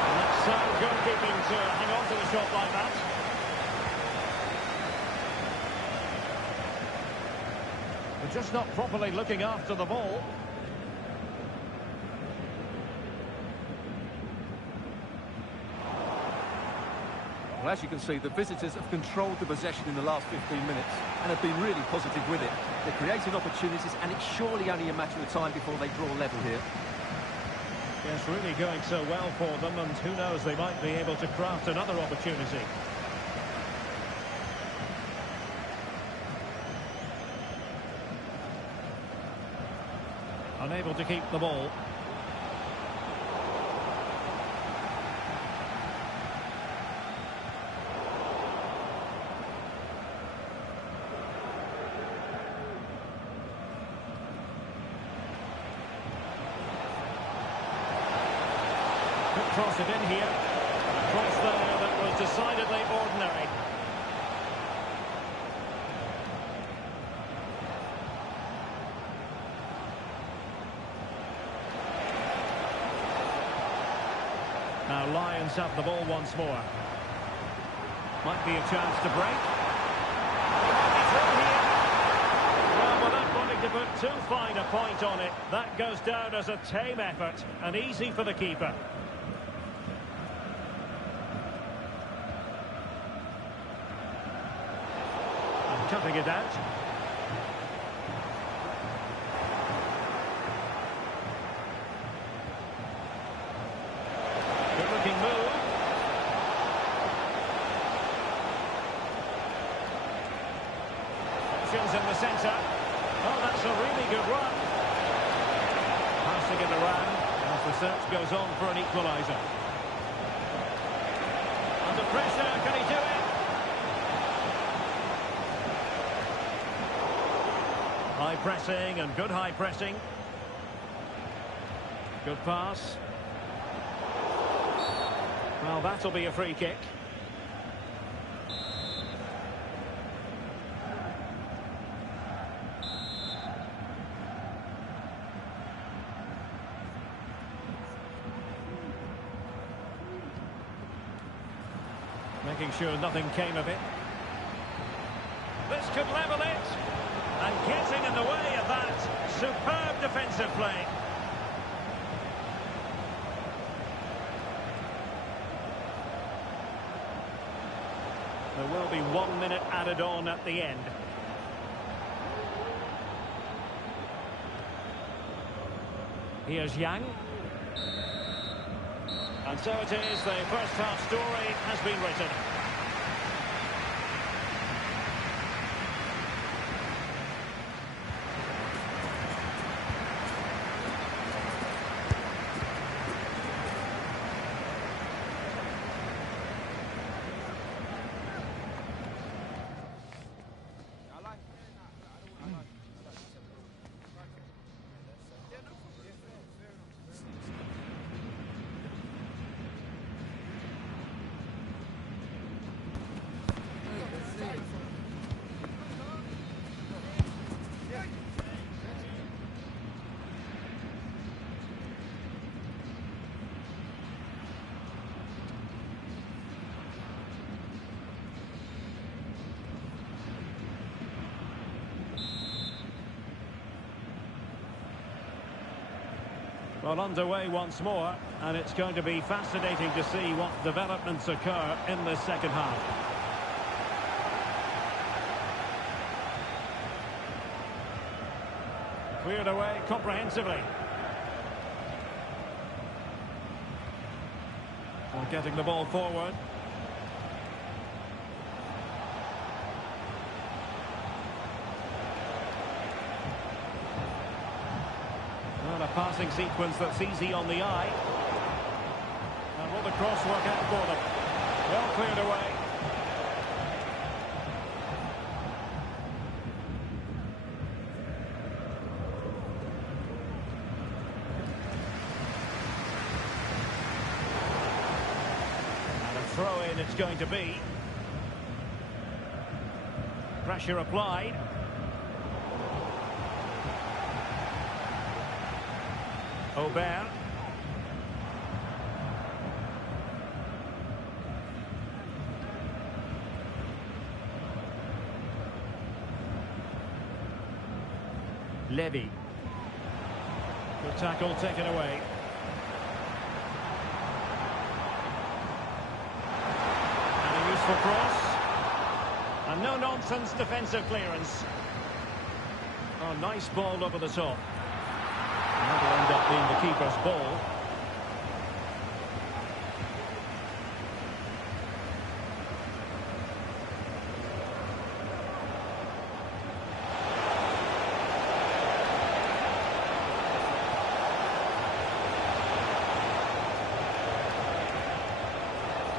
And that's sound goalkeeping to hang on to the shot like that. They're just not properly looking after the ball. Well, as you can see, the visitors have controlled the possession in the last 15 minutes and have been really positive with it. They're creating opportunities, and it's surely only a matter of time before they draw level here. Yes, really going so well for them, and who knows, they might be able to craft another opportunity. Unable to keep the ball. Could cross it in here. A cross there that was decidedly ordinary. Now Lions have the ball once more. Might be a chance to break. Well, without wanting to put too fine a point on it, that goes down as a tame effort and easy for the keeper. And cutting it out. Good-looking move. Options in the centre. Oh, that's a really good run. Passing it around as the search goes on for an equaliser. Under pressure, can he do it? High pressing and good high pressing. Good pass. Well, that'll be a free kick. Making sure nothing came of it. This could level it. And getting in the way of that. Superb defensive play. There will be 1 minute added on at the end. Here's Yang. And so it is, the first half story has been written. Well, underway once more, and it's going to be fascinating to see what developments occur in the second half. Cleared away comprehensively. Well, getting the ball forward. Well, a passing sequence that's easy on the eye. And will the cross work out for them? Well cleared away. Throw-in it's going to be. Pressure applied. Aubert. Levy. Good tackle taken away. For cross, and no-nonsense defensive clearance. Oh, nice ball over the top. That'll end up being the keeper's ball.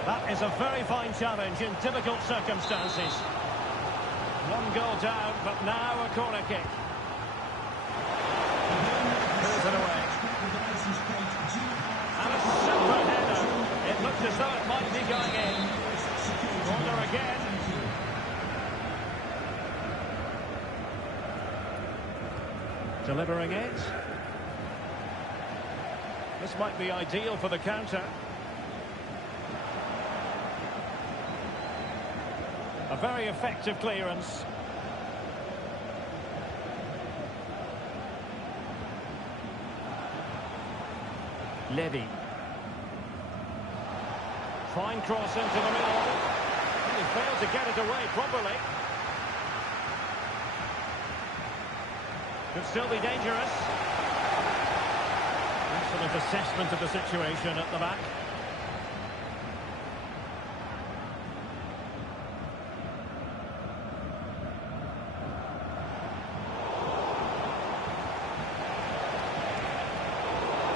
That is a very fine challenge in difficult circumstances. One goal down, but now a corner kick. Pulls it away. And a super header. It looks as though it might be going in. Corner again. Delivering it. This might be ideal for the counter. very effective clearance. Levy. Fine cross into the middle. He failed to get it away properly. Could still be dangerous. Excellent assessment of the situation at the back.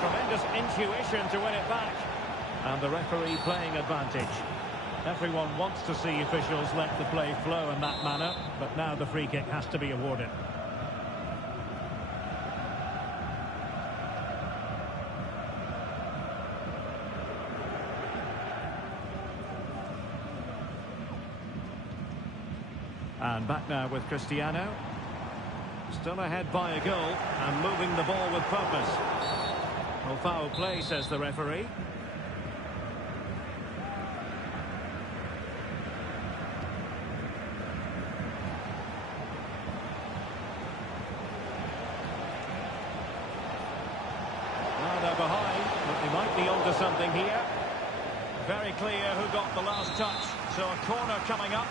Tremendous intuition to win it back. And the referee playing advantage. Everyone wants to see officials let the play flow in that manner, but now the free kick has to be awarded. And back now with Cristiano. Still ahead by a goal and moving the ball with purpose. Well, foul play, says the referee. Now they're behind, but they might be onto something here. Very clear who got the last touch. So a corner coming up.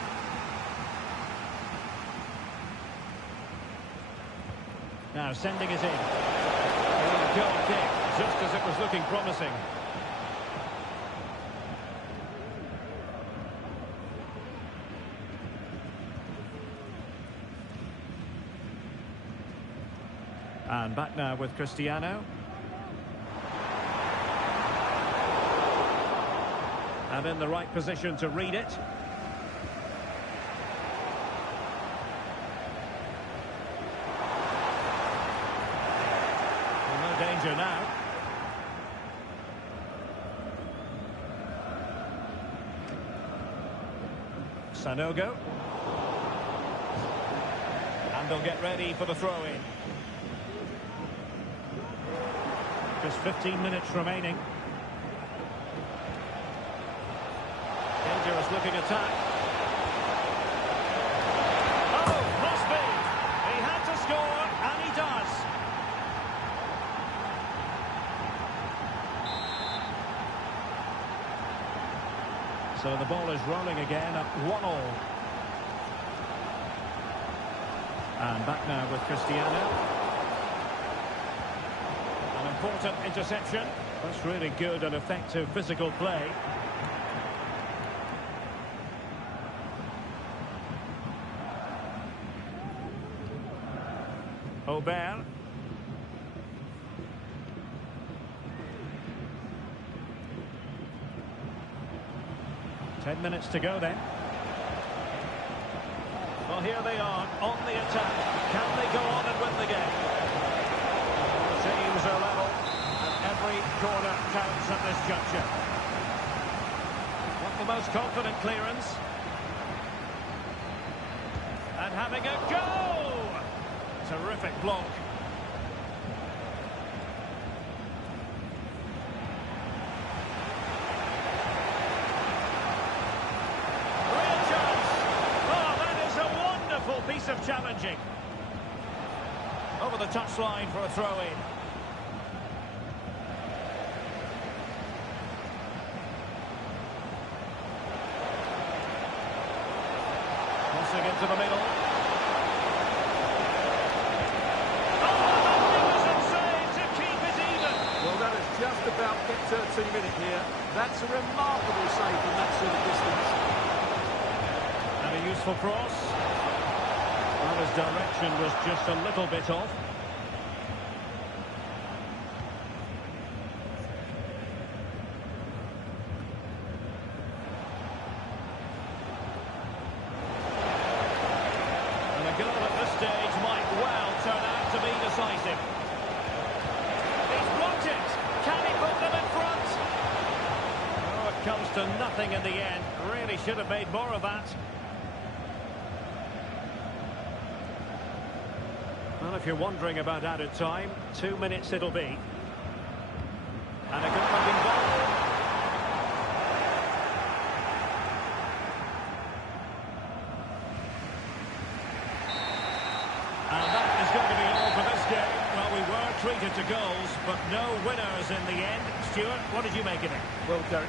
Now sending it in. Goal kick, just as it was looking promising. And back now with Cristiano. And in the right position to read it. Danger now. Sanogo. And they'll get ready for the throw-in. Just 15 minutes remaining. Dangerous looking attack. Oh, must be. He had to score, and he does. So the ball is rolling again at 1-1. And back now with Cristiano. An important interception. That's really good and effective physical play. Aubert. 10 minutes to go then. Well, here they are on the attack. Can they go on and win the game? The teams are level, and every corner counts at this juncture. Not the most confident clearance. And having a go! Terrific block. Piece of challenging. Over the touchline for a throw-in. Crossing into the middle. Oh, magnificent save to keep it even. Well, that has just about kept her team-minute here. That's a remarkable save from that sort of distance. And a useful cross. Well, his direction was just a little bit off. And a goal at this stage might well turn out to be decisive. He's blocked it. Can he put them in front? Oh, it comes to nothing in the end. Really should have made more of that. Well, if you're wondering about added time, 2 minutes it'll be. And a good-looking ball. to goals, but no winners in the end. Stuart, what did you make of it? Well, Derek,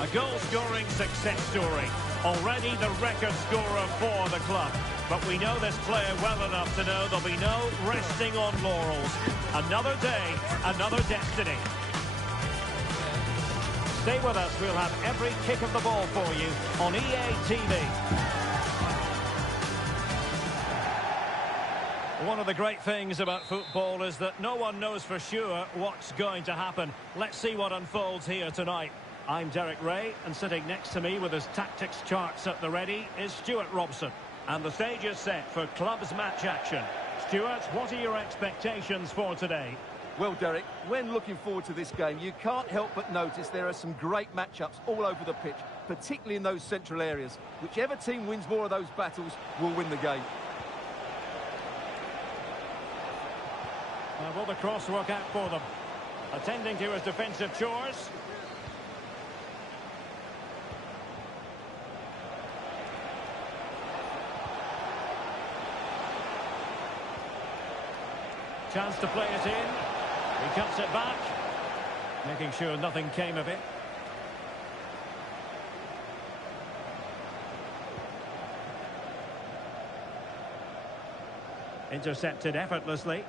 A goal-scoring success story. Already the record scorer for the club. But we know this player well enough to know there'll be no resting on laurels. Another day, another destiny. Stay with us. We'll have every kick of the ball for you on EA TV. One of the great things about football is that no one knows for sure what's going to happen. Let's see what unfolds here tonight. I'm Derek Ray, and sitting next to me with his tactics charts at the ready is Stuart Robson. And the stage is set for clubs match action. Stuart, what are your expectations for today? well, Derek, when looking forward to this game, you can't help but notice there are some great matchups all over the pitch, particularly in those central areas. Whichever team wins more of those battles will win the game. Now, will the cross work out for them? Attending to his defensive chores. Chance to play it in. He cuts it back, making sure nothing came of it. Intercepted effortlessly.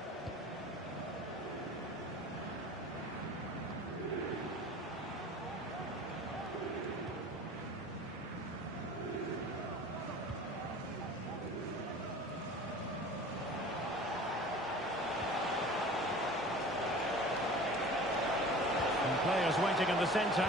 And players waiting in the centre.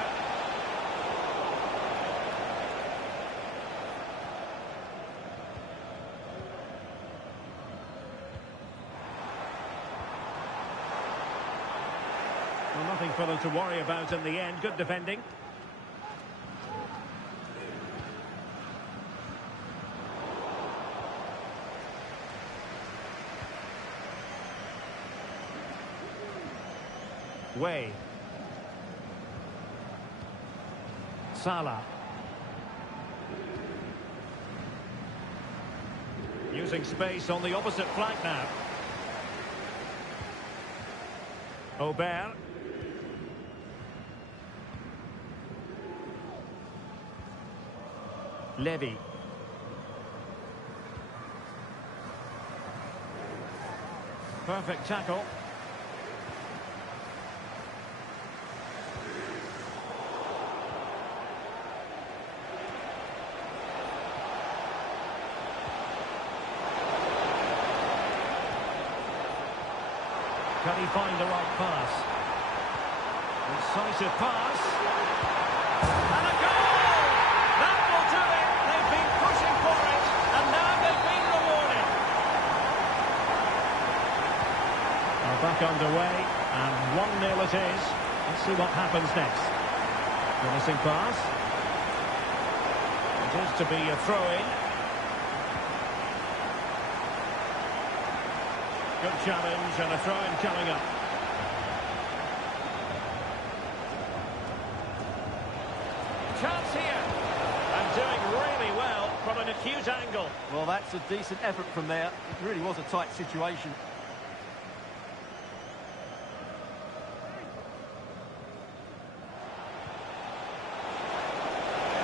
Well, nothing for them to worry about in the end. Good defending. Way. Salah. Using space on the opposite flank now. Aubert. Levy. Perfect tackle. Can he find the right pass? Decisive pass. And a goal! That will do it! They've been pushing for it, and now they've been rewarded. back underway, and 1-0 it is. Let's see what happens next. Promising pass. It is to be a throw-in. Good challenge and a throw-in coming up. Chance here. And doing really well from an acute angle. Well, that's a decent effort from there. It really was a tight situation.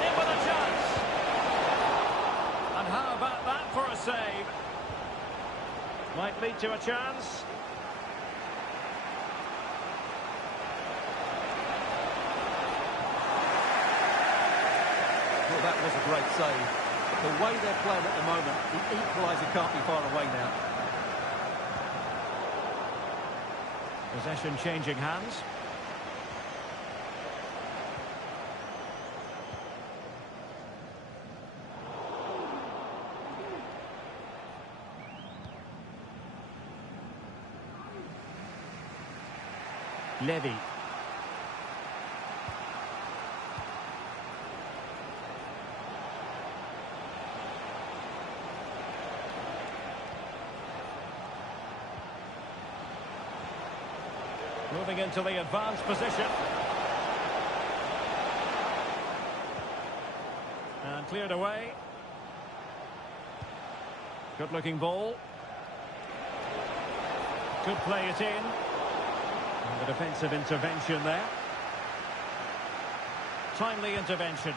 In with a chance. And how about that for a save? Might lead to a chance. Well, that was a great save. The way they're playing at the moment, the equaliser can't be far away now. Possession changing hands. Levy. Moving into the advanced position. And cleared away. Good looking ball. Could play it in. And the defensive intervention there. Timely intervention.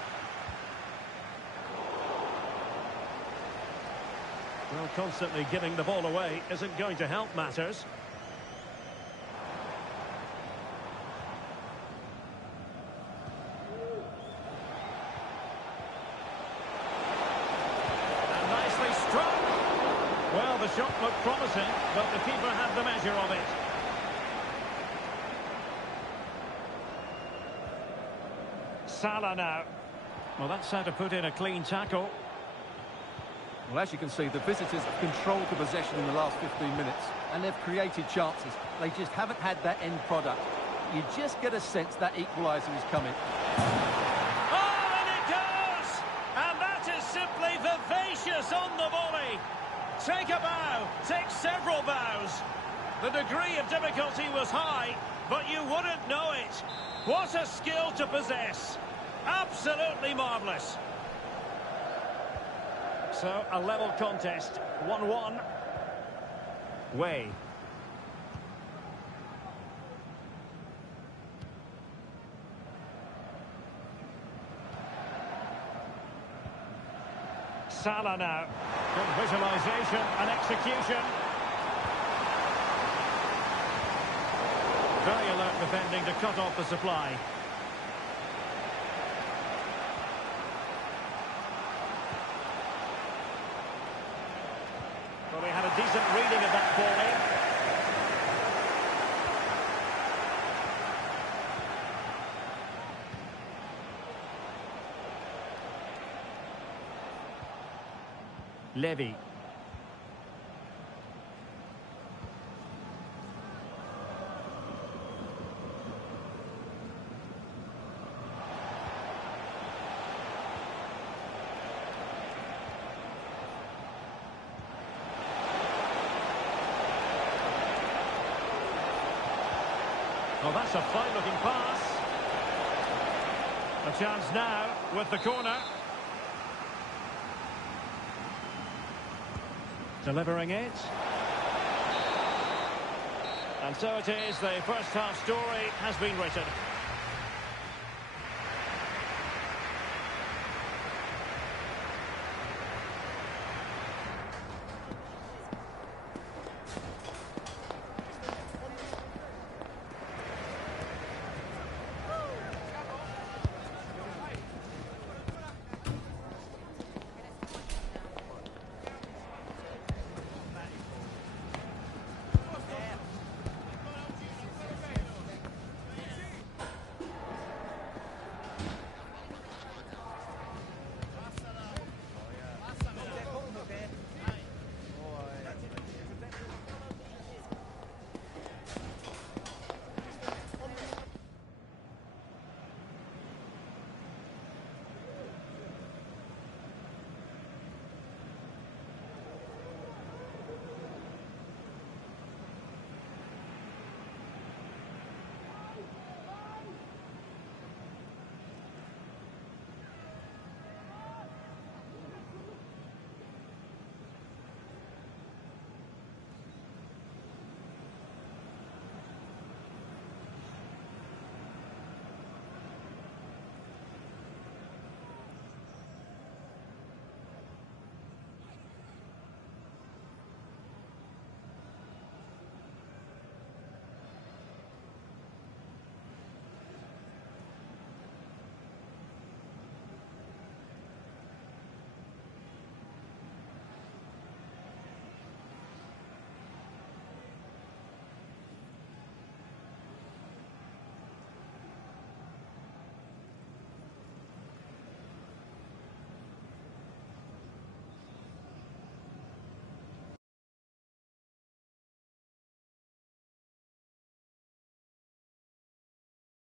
Well, constantly giving the ball away isn't going to help matters. Well, the shot looked promising, but the keeper had the measure of it. Salah now. Well, that's how to put in a clean tackle. Well, as you can see, the visitors have controlled the possession in the last 15 minutes, and they've created chances. They just haven't had that end product. You just get a sense that equaliser is coming. Oh, and it goes! And that is simply vivacious on the volley. Take a bow, take several bows. The degree of difficulty was high, but you wouldn't know it. What a skill to possess. Absolutely marvellous. So, a level contest, 1-1. Way. Salah now. Good visualisation and execution. Very alert defending to cut off the supply. Well, he had a decent reading of that ball in. Levy. Well, that's a fine-looking pass. A chance now with the corner. Delivering it. And so it is, the first half story has been written.